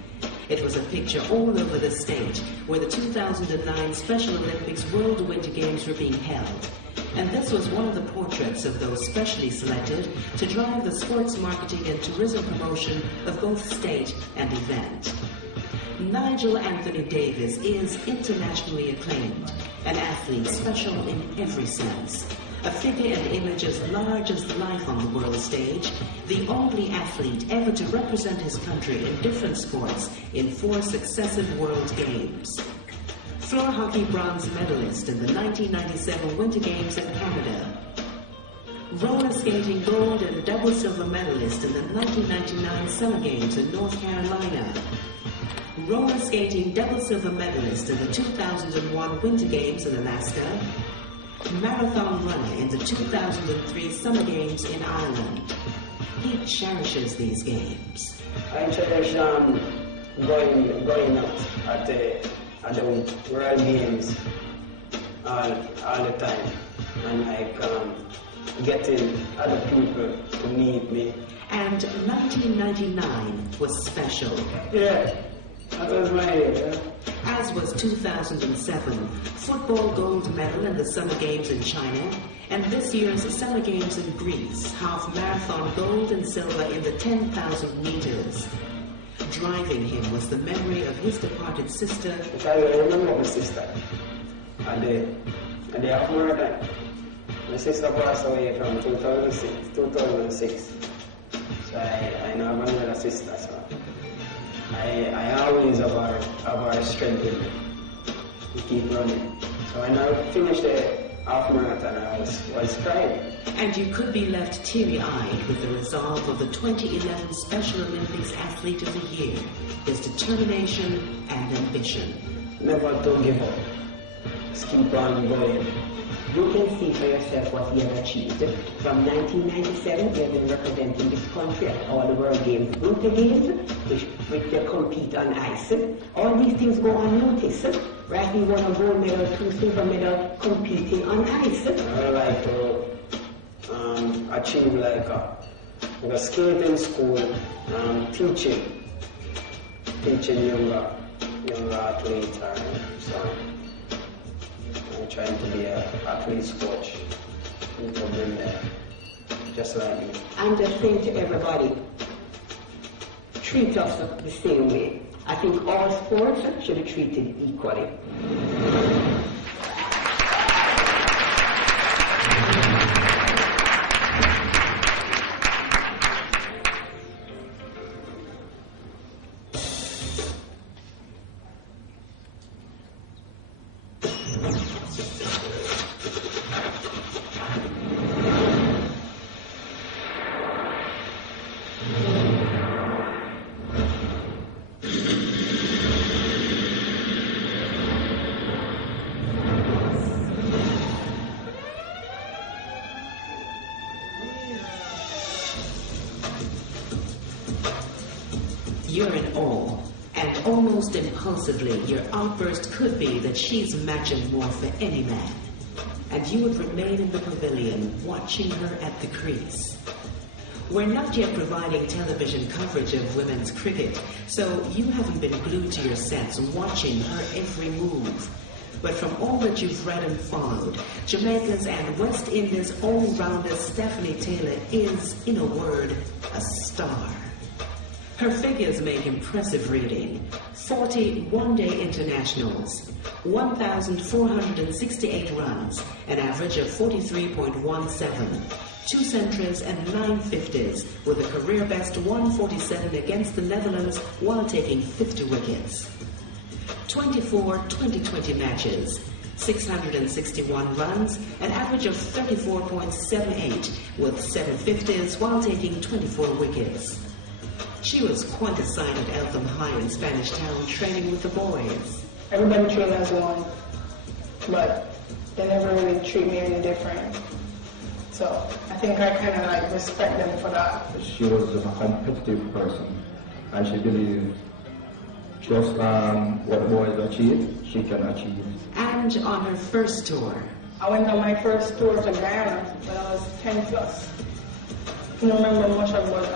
It was a picture all over the state where the 2009 Special Olympics World Winter Games were being held. And this was one of the portraits of those specially selected to drive the sports marketing and tourism promotion of both state and event. Nigel Anthony Davis is internationally acclaimed, an athlete special in every sense, a figure and image as large as life on the world stage, the only athlete ever to represent his country in different sports in 4 successive World Games. Floor hockey bronze medalist in the 1997 Winter Games in Canada. Roller skating gold and double silver medalist in the 1999 Summer Games in North Carolina. Roller skating double silver medalist in the 2001 Winter Games in Alaska. Marathon runner in the 2003 Summer Games in Ireland. He cherishes these games. I cherish going out at the World Games all the time, and like getting other people to meet me. And 1999 was special. Yeah. That was my year. As was 2007, football gold medal in the Summer Games in China, and this year's Summer Games in Greece, half marathon gold and silver in the 10,000 meters. Driving him was the memory of his departed sister. Because I remember my sister. And the half marathon. My sister passed away from 2006. So I know I have another sister. So I always have our strength in me to keep running. So when I finished the half marathon, I was crying. And you could be left teary-eyed with the resolve of the 2011 Special Olympics Athlete of the Year, his determination and ambition. Never to give up. Just keep on going. You can see for yourself what he has achieved. From 1997, he has been representing this country at all the World Games, Winter Games, which they compete on ice. All these things go unnoticed. Right, he won a gold medal, 2 silver medals competing on ice. I would like to achieve like a skating school, teaching younger athletes. So I'm trying to be an athlete's coach. To bring just like me. I'm just saying to everybody, treat us the same way. I think all sports should be treated equally. You're in awe, and almost impulsively, your outburst could be that she's matching more for any man. And you would remain in the pavilion, watching her at the crease. We're not yet providing television coverage of women's cricket, so you haven't been glued to your sets watching her every move. But from all that you've read and followed, Jamaica's and West Indies all-rounder Stephanie Taylor is, in a word, a star. Her figures make impressive reading. 40 one-day internationals, 1,468 runs, an average of 43.17, 2 centuries and 9 50s, with a career best 147 against the Netherlands while taking 50 wickets. 24 2020 matches, 661 runs, an average of 34.78, with 7 50s while taking 24 wickets. She was quite a sight at Eltham High in Spanish Town training with the boys. Everybody trained as one, but they never really treat me any different. So I think I kind of like respect them for that. She was a competitive person, and she believed just what the boys achieved, she can achieve. And on her first tour. I went on my first tour to Ghana when I was 10 plus. I don't remember much of it.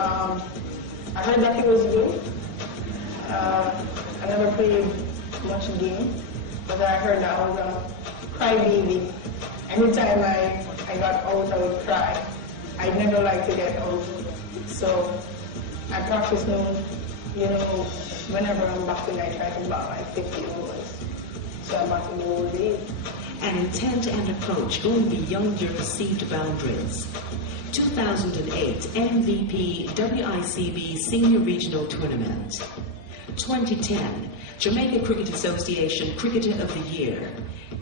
I heard that he was good. I never played much game, but I heard that I was a crybaby. Anytime I got out, I would cry. I'd never like to get out. So I practice now, whenever I'm batting, I try to bat like 50 overs. So I'm batting the whole day. An intent and approach going beyond your perceived boundaries. 2008 MVP WICB Senior Regional Tournament. 2010 Jamaica Cricket Association Cricketer of the Year.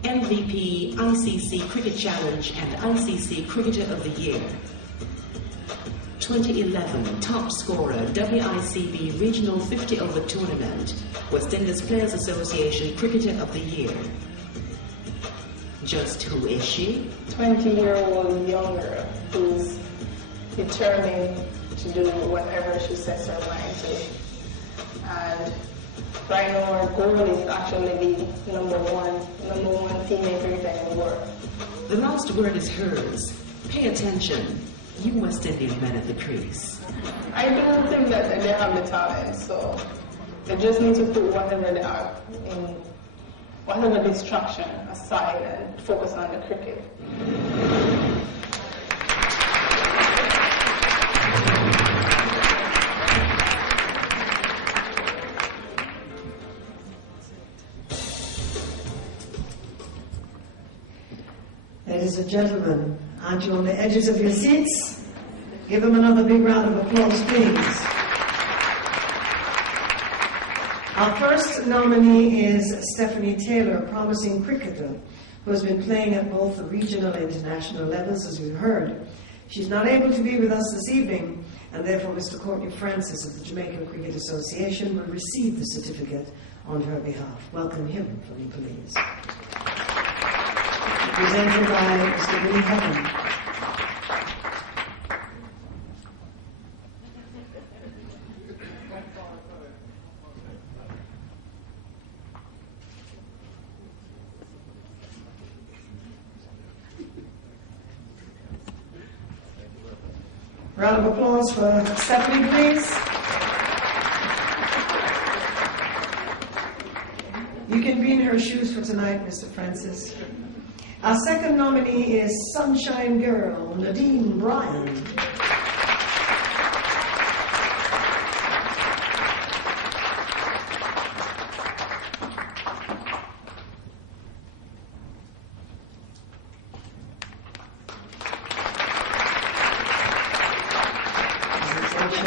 MVP ICC Cricket Challenge and ICC Cricketer of the Year. 2011 Top Scorer WICB Regional 50 Over Tournament. West Indies Players Association Cricketer of the Year. Just who is she? 20-year-old young girl who's determined to do whatever she sets her mind to. And right now our goal is actually the number one female cricketer in the world. The last word is hers. Pay attention, you West Indian men at the crease. I do think that they have the talent, so they just need to put whatever they are in, whatever distraction aside and focus on the cricket. Ladies and gentlemen, aren't you on the edges of your seats? Give them another big round of applause, please. Our first nominee is Stephanie Taylor, a promising cricketer who has been playing at both the regional and international levels, as we've heard. She's not able to be with us this evening, and therefore Mr. Courtney Francis of the Jamaican Cricket Association will receive the certificate on her behalf. Welcome him for me, please. Presented by Mr. Willie Heaven. Round of applause for Stephanie, please. You can be in her shoes for tonight, Mr. Francis. Our second nominee is Sunshine Girl, Nadine Bryan.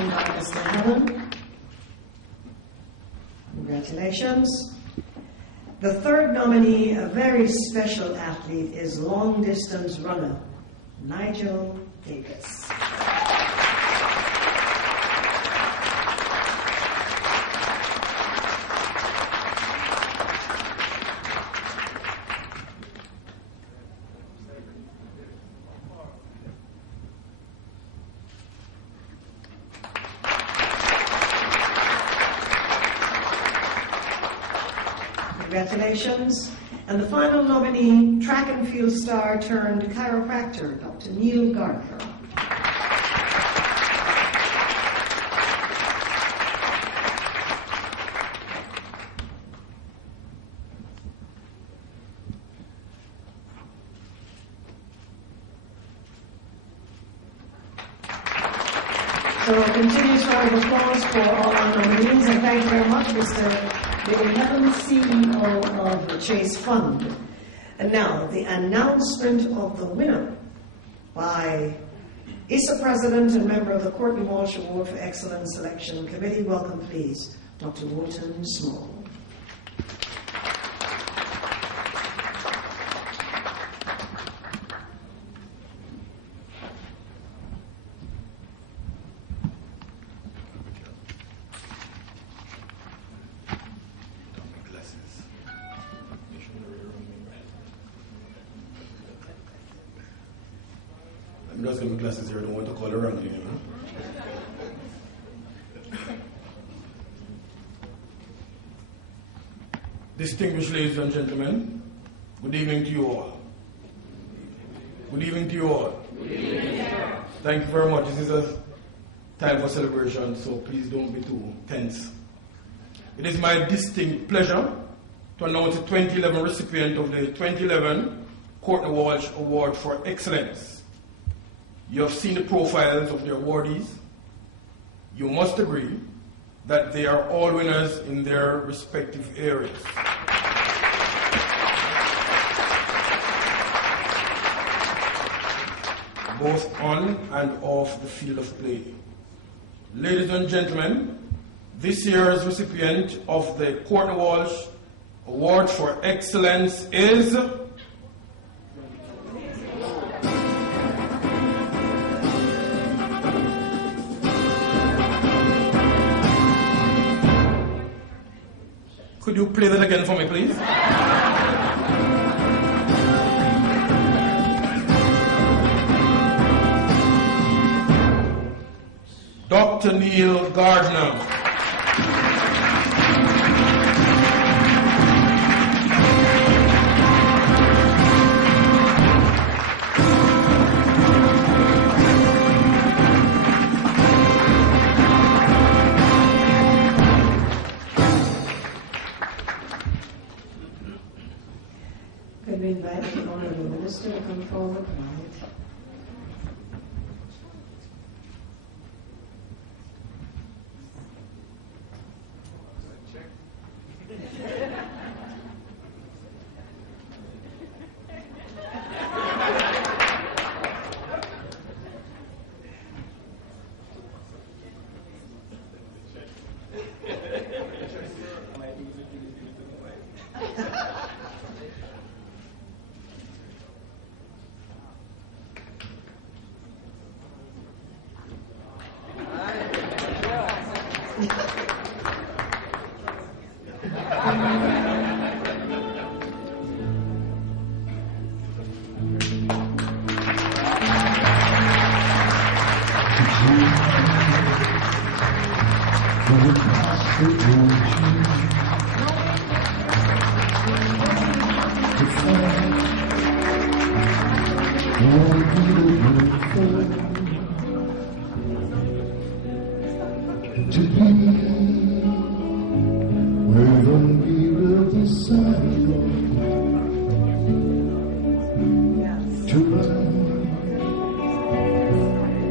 signed by Mr. Helen. Congratulations. The third nominee, a very special athlete, is long-distance runner, Nigel Davis. Congratulations. And the final nominee, track and field star turned chiropractor, Dr. Neil Gardner. So a continuous round of applause for all our nominees, and thank you very much, Mr. Billy Hevans, CEO of the Chase Fund. And now, the announcement of the winner by ISA President and member of the Courtney Walsh Award for Excellence Selection Committee. Welcome, please, Dr. Walton Small. I'm just going to glasses here, I don't want to call around you, Distinguished ladies and gentlemen, good evening to you all. Good evening to you all. Thank you very much. This is a time for celebration, so please don't be too tense. It is my distinct pleasure to announce the 2011 recipient of the 2011 Courtney Walsh Award for Excellence. You have seen the profiles of the awardees. You must agree that they are all winners in their respective areas. Both on and off the field of play. Ladies and gentlemen, this year's recipient of the Courtney Walsh Award for Excellence is Could you play that again for me, please? Dr. Neil Gardner. Could we invite the Honourable Minister to come forward?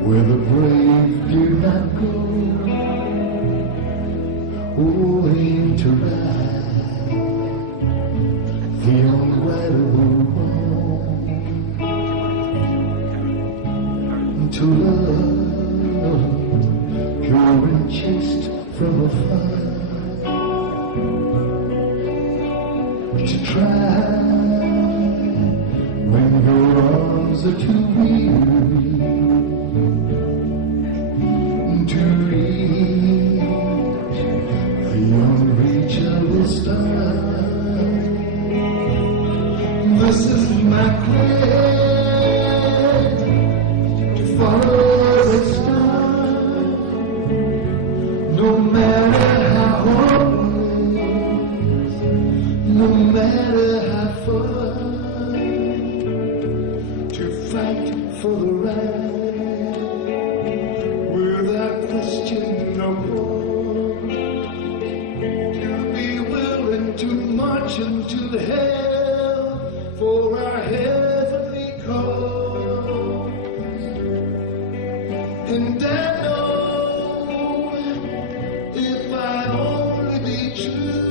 Where the brave do not go, oh, aim to ride the unrightable wrong, to love You're chased from afar to try when your arms are too weary to reach the unreachable star. This is my quest to follow the star, no matter how hopeless, no matter how far, to fight for the right without question no more, to be willing to march into the hell for our heavenly cause. And I know if I only be true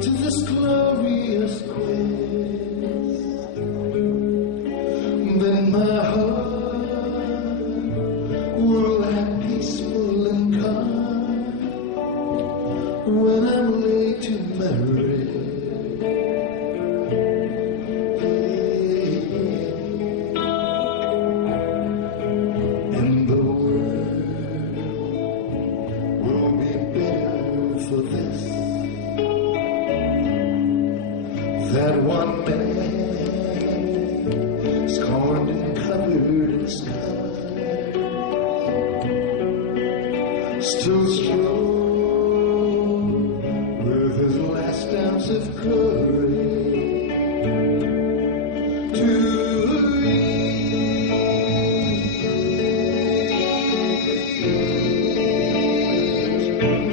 to this glorious quest, then my heart will have peaceful and calm when I'm laid to my rest. And the world will be better for this, that one man scorned and covered in scar, still strong with his last ounce of courage to reach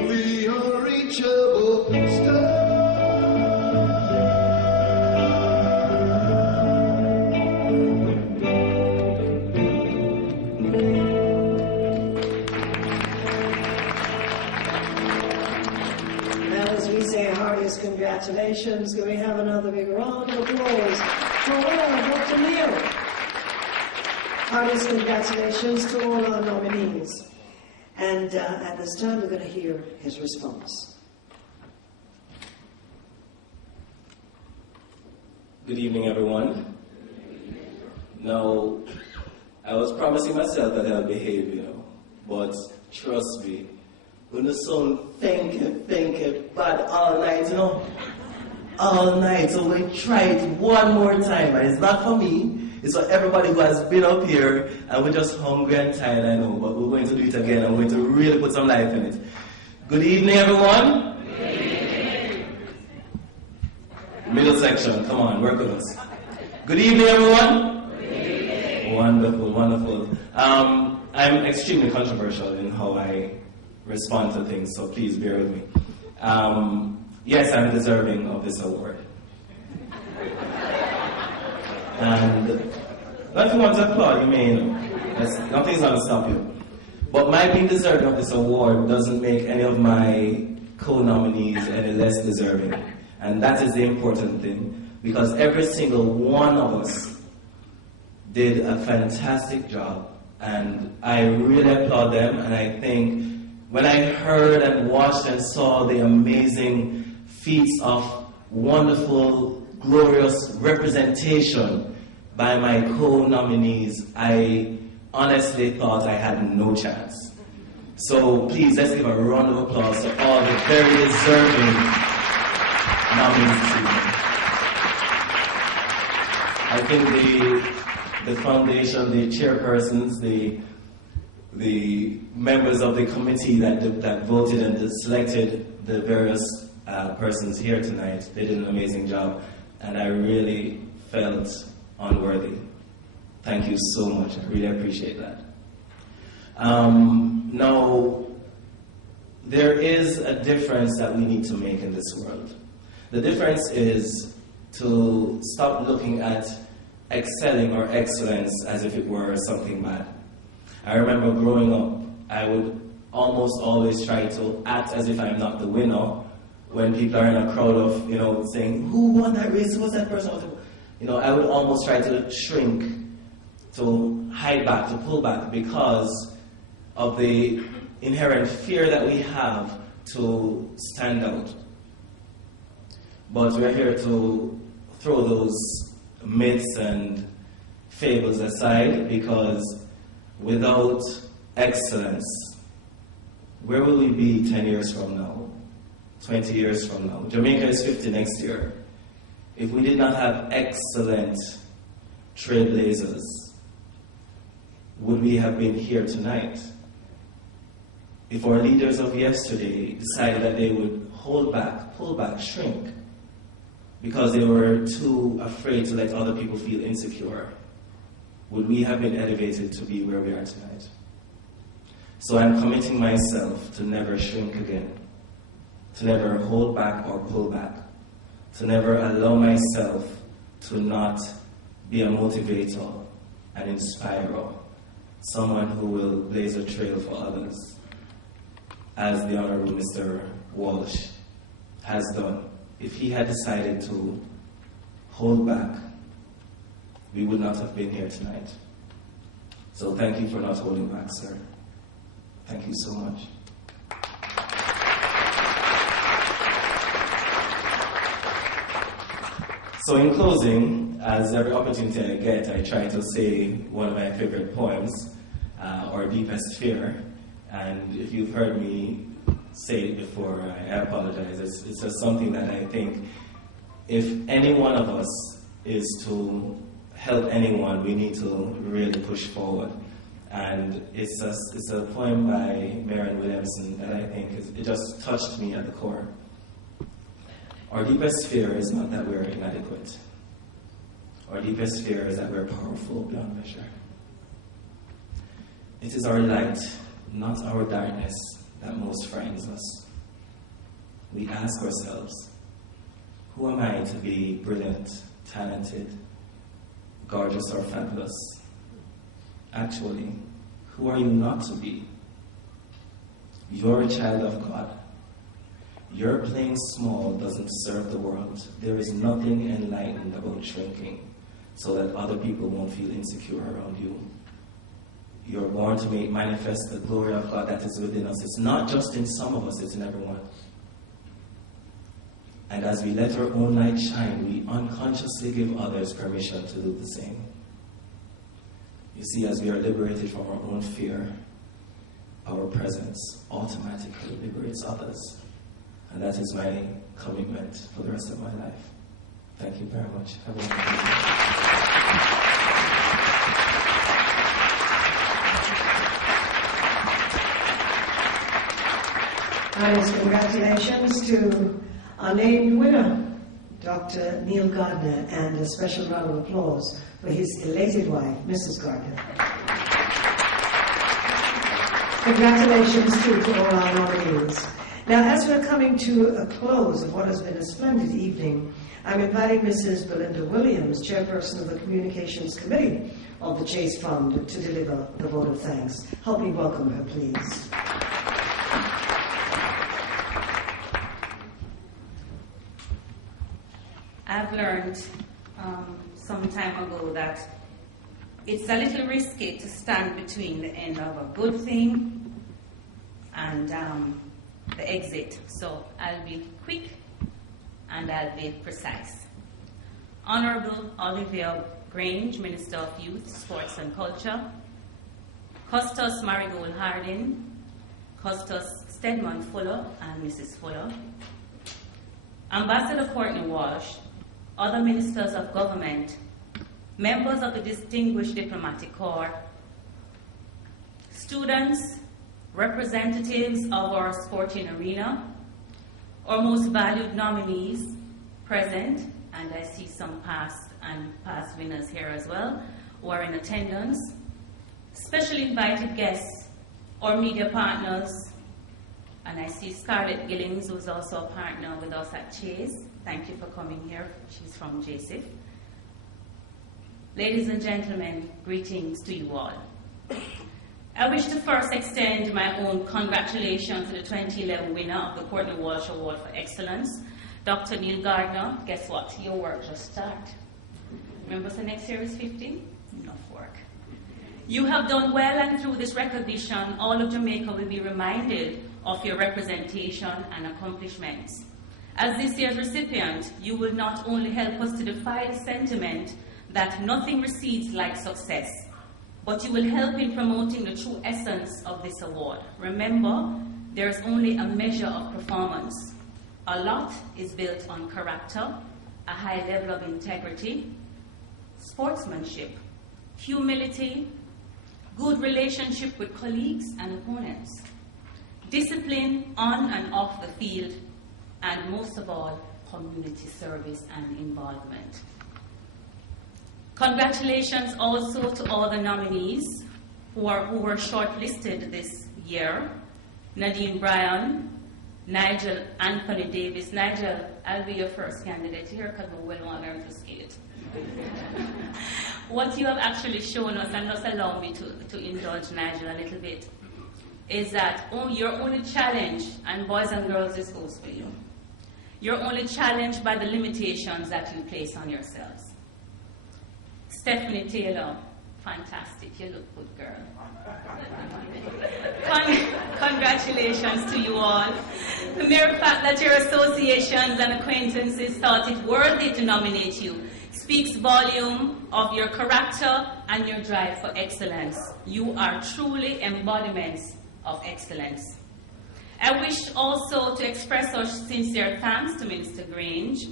the unreachable star. And as we say heartiest congratulations, can we have another big round of applause for Dr. Neil? Heartiest congratulations to all our nominees. And at this time, we're going to hear his response. Good evening, everyone. Now, I was promising myself that I'll behave, but trust me, when the son think it bad all night, all night. So we try it one more time, and it's not for me, it's for everybody who has been up here, and we're just hungry and tired, I know, but we're going to do it again, and we're going to really put some life in it. Good evening, everyone. Good evening. Middle section, come on, work with us. Good evening, everyone. Good evening. Wonderful, wonderful. I'm extremely controversial in how I respond to things, so please bear with me. Yes, I'm deserving of this award. And if you want to applaud, you may, nothing's going to stop you. But my being deserving of this award doesn't make any of my co-nominees any less deserving. And that is the important thing, because every single one of us did a fantastic job. And I really applaud them, and I think when I heard and watched and saw the amazing feats of wonderful, glorious representation by my co-nominees, I honestly thought I had no chance. So please, let's give a round of applause to all the very deserving nominees this evening. I think the foundation, the chairpersons, the members of the committee that voted and selected the various persons here tonight, they did an amazing job, and I really felt unworthy. Thank you so much. I really appreciate that. Now, there is a difference that we need to make in this world. The difference is to stop looking at excelling or excellence as if it were something bad. I remember growing up, I would almost always try to act as if I'm not the winner when people are in a crowd of, saying, who won that race? Who was that person? I would almost try to shrink, to hide back, to pull back, because of the inherent fear that we have to stand out. But we're here to throw those myths and fables aside, because without excellence, where will we be 10 years from now, 20 years from now? Jamaica is 50 next year. If we did not have excellent trailblazers, would we have been here tonight? If our leaders of yesterday decided that they would hold back, pull back, shrink, because they were too afraid to let other people feel insecure, would we have been elevated to be where we are tonight? So I'm committing myself to never shrink again, to never hold back or pull back, to never allow myself to not be a motivator, an inspirer, someone who will blaze a trail for others, as the Honorable Mr. Walsh has done. If he had decided to hold back, we would not have been here tonight. So thank you for not holding back, sir. Thank you so much. So in closing, as every opportunity I get, I try to say one of my favorite poems, or Deepest Fear. And if you've heard me say it before, I apologize. It's just something that I think if any one of us is to help anyone, we need to really push forward. And it's a poem by Marianne Williamson that I think it just touched me at the core. Our deepest fear is not that we're inadequate. Our deepest fear is that we're powerful beyond measure. It is our light, not our darkness, that most frightens us. We ask ourselves, who am I to be brilliant, talented, gorgeous, or fabulous? Actually, who are you not to be? You're a child of God. Your playing small doesn't serve the world. There is nothing enlightened about shrinking so that other people won't feel insecure around you. You're born to make manifest the glory of God that is within us. It's not just in some of us, it's in everyone. And as we let our own light shine, we unconsciously give others permission to do the same. You see, as we are liberated from our own fear, our presence automatically liberates others. And that is my commitment for the rest of my life. Thank you very much. Have a wonderful day. And congratulations to our named winner, Dr. Neil Gardner, and a special round of applause for his elated wife, Mrs. Gardner. Congratulations too to all our nominees. Now, as we're coming to a close of what has been a splendid evening, I'm inviting Mrs. Belinda Williams, Chairperson of the Communications Committee of the Chase Fund, to deliver the vote of thanks. Help me welcome her, please. I've learned some time ago that it's a little risky to stand between the end of a good thing and the exit. So I'll be quick and I'll be precise. Honorable Olivia Grange, Minister of Youth, Sports and Culture, Custos Marigold Hardin, Custos Stedman Fuller and Mrs. Fuller, Ambassador Courtney Walsh, other ministers of government, members of the Distinguished Diplomatic Corps, students, representatives of our sporting arena, our most valued nominees present, and I see some past winners here as well, who are in attendance, special invited guests, our media partners, and I see Scarlett Gillings, who's also a partner with us at Chase. Thank you for coming here. She's from JSIF. Ladies and gentlemen, greetings to you all. I wish to first extend my own congratulations to the 2011 winner of the Courtney Walsh Award for Excellence, Dr. Neil Gardner. Guess what? Your work just started. Remember, so next year is 50? Enough work. You have done well, and through this recognition, all of Jamaica will be reminded of your representation and accomplishments. As this year's recipient, you will not only help us to defy the sentiment that nothing recedes like success, but you will help in promoting the true essence of this award. Remember, there is only a measure of performance. A lot is built on character, a high level of integrity, sportsmanship, humility, good relationship with colleagues and opponents, discipline on and off the field, and most of all, community service and involvement. Congratulations also to all the nominees who were shortlisted this year. Nadine Bryan, Nigel Anthony Davis. Nigel, I'll be your first candidate here because we will want to learn to skate. What you have actually shown us, and just allow me to indulge Nigel a little bit, is that your only challenge, and boys and girls, this goes for you, you're only challenged by the limitations that you place on yourselves. Stephanie Taylor, fantastic, you look good, girl. Congratulations to you all. The mere fact that your associations and acquaintances thought it worthy to nominate you speaks volume of your character and your drive for excellence. You are truly embodiments of excellence. I wish also to express our sincere thanks to Minister Grange.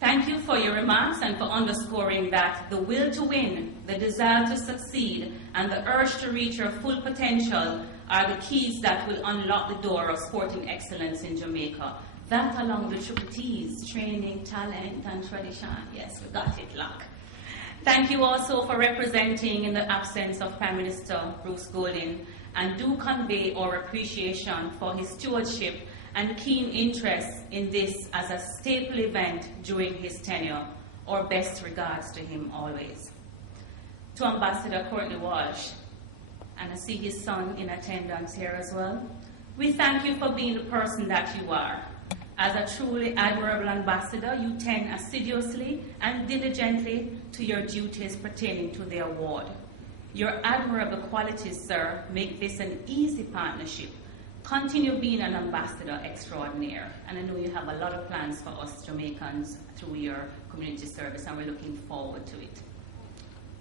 Thank you for your remarks and for underscoring that the will to win, the desire to succeed, and the urge to reach your full potential are the keys that will unlock the door of sporting excellence in Jamaica. That along with triple T's, training, talent, and tradition. Yes, we got it, luck. Thank you also for representing in the absence of Prime Minister Bruce Golding, and do convey our appreciation for his stewardship and keen interest in this as a staple event during his tenure. Our best regards to him always. To Ambassador Courtney Walsh, and I see his son in attendance here as well, we thank you for being the person that you are. As a truly admirable ambassador, you tend assiduously and diligently to your duties pertaining to the award. Your admirable qualities, sir, make this an easy partnership. Continue being an ambassador extraordinaire, and I know you have a lot of plans for us Jamaicans through your community service, and we're looking forward to it.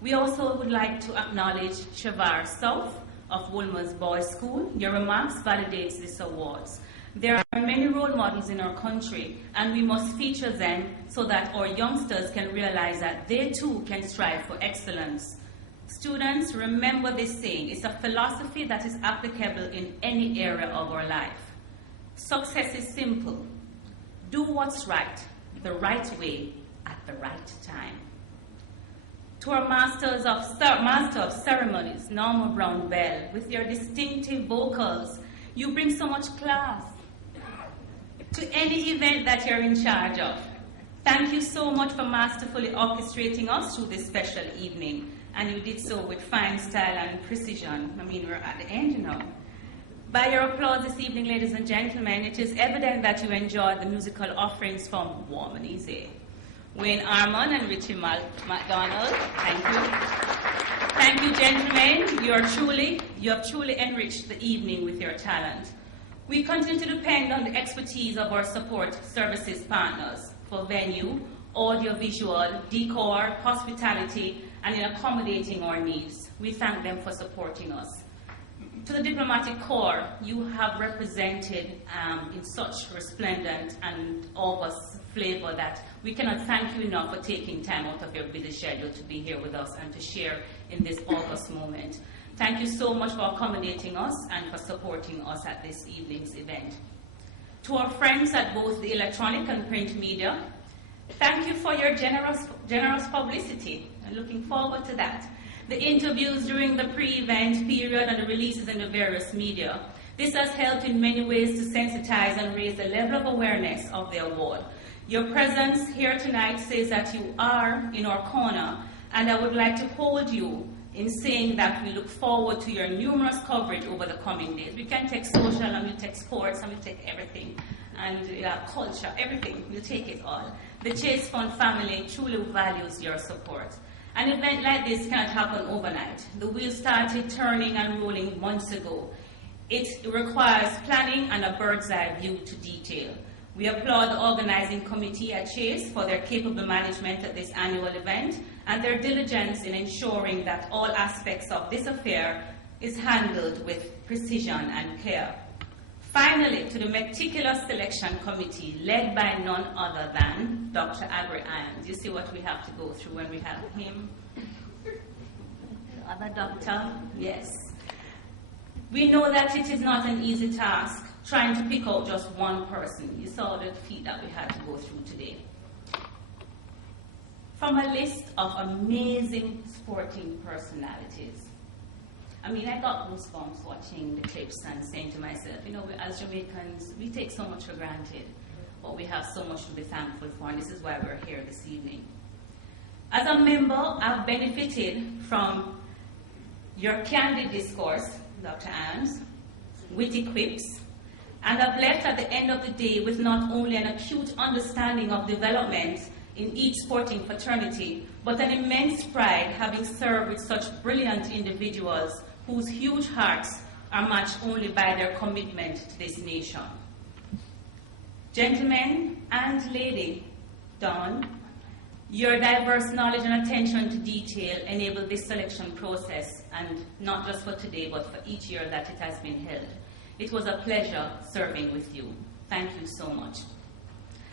We also would like to acknowledge Shavar South of Woolmer's Boys School. Your remarks validates this awards. There are many role models in our country, and we must feature them so that our youngsters can realize that they too can strive for excellence. Students, remember this saying. It's a philosophy that is applicable in any area of our life. Success is simple. Do what's right, the right way, at the right time. To our Master of Ceremonies, Norma Brown Bell, with your distinctive vocals, you bring so much class to any event that you're in charge of. Thank you so much for masterfully orchestrating us through this special evening. And you did so with fine style and precision. I mean, we're at the end, you know. By your applause this evening, ladies and gentlemen, it is evident that you enjoyed the musical offerings from Warm and Easy. Wayne Armon and Richie McDonald, thank you. Thank you, gentlemen. You have truly enriched the evening with your talent. We continue to depend on the expertise of our support services partners for venue, audio-visual, decor, hospitality, and in accommodating our needs. We thank them for supporting us. To the diplomatic corps, you have represented in such resplendent and august flavor that we cannot thank you enough for taking time out of your busy schedule to be here with us and to share in this august moment. Thank you so much for accommodating us and for supporting us at this evening's event. To our friends at both the electronic and print media, thank you for your generous publicity. I'm looking forward to that. The interviews during the pre-event period and the releases in the various media. This has helped in many ways to sensitize and raise the level of awareness of the award. Your presence here tonight says that you are in our corner, and I would like to hold you in saying that we look forward to your numerous coverage over the coming days. We can take social, and we take sports, and we take everything, and culture, everything. We'll take it all. The Chase Fund family truly values your support. An event like this cannot happen overnight. The wheels started turning and rolling months ago. It requires planning and a bird's eye view to detail. We applaud the organizing committee at Chase for their capable management at this annual event and their diligence in ensuring that all aspects of this affair is handled with precision and care. Finally, to the meticulous selection committee led by none other than Dr. Agri-Irons. You see what we have to go through when we have him? The other doctor? Yes. We know that it is not an easy task trying to pick out just one person. You saw the feat that we had to go through today. From a list of amazing sporting personalities. I mean, I got goosebumps watching the clips and saying to myself, you know, as Jamaicans, we take so much for granted, but we have so much to be thankful for, and this is why we're here this evening. As a member, I've benefited from your candid discourse, Dr. Irons, witty quips, and I've left at the end of the day with not only an acute understanding of development in each sporting fraternity, but an immense pride having served with such brilliant individuals whose huge hearts are matched only by their commitment to this nation. Gentlemen and lady, Dawn, your diverse knowledge and attention to detail enabled this selection process, and not just for today, but for each year that it has been held. It was a pleasure serving with you. Thank you so much.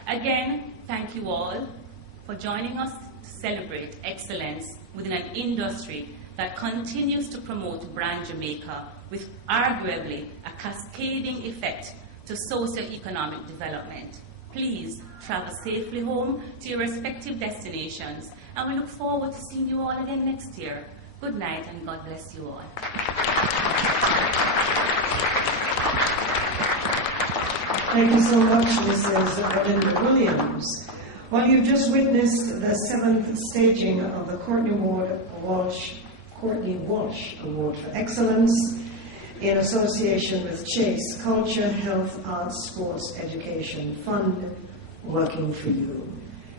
Again, thank you all for joining us to celebrate excellence within an industry that continues to promote brand Jamaica with arguably a cascading effect to socio-economic development. Please travel safely home to your respective destinations, and we look forward to seeing you all again next year. Good night, and God bless you all. Thank you so much, Mrs. Linda Williams. Well, you've just witnessed the 7th staging of the Courtney Walsh Award for Excellence in association with Chase Culture, Health, Arts, Sports, Education Fund, working for you.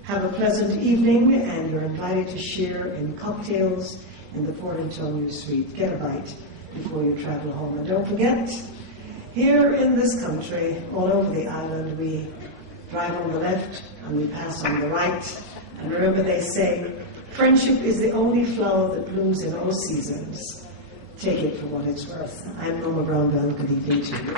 Have a pleasant evening, and you're invited to share in cocktails in the Port Antonio Suite. Get a bite before you travel home. And don't forget, here in this country, all over the island, we drive on the left and we pass on the right. And remember, they say, friendship is the only flower that blooms in all seasons. Take it for what it's worth. I'm Norma Brown-Bell. Good evening to you.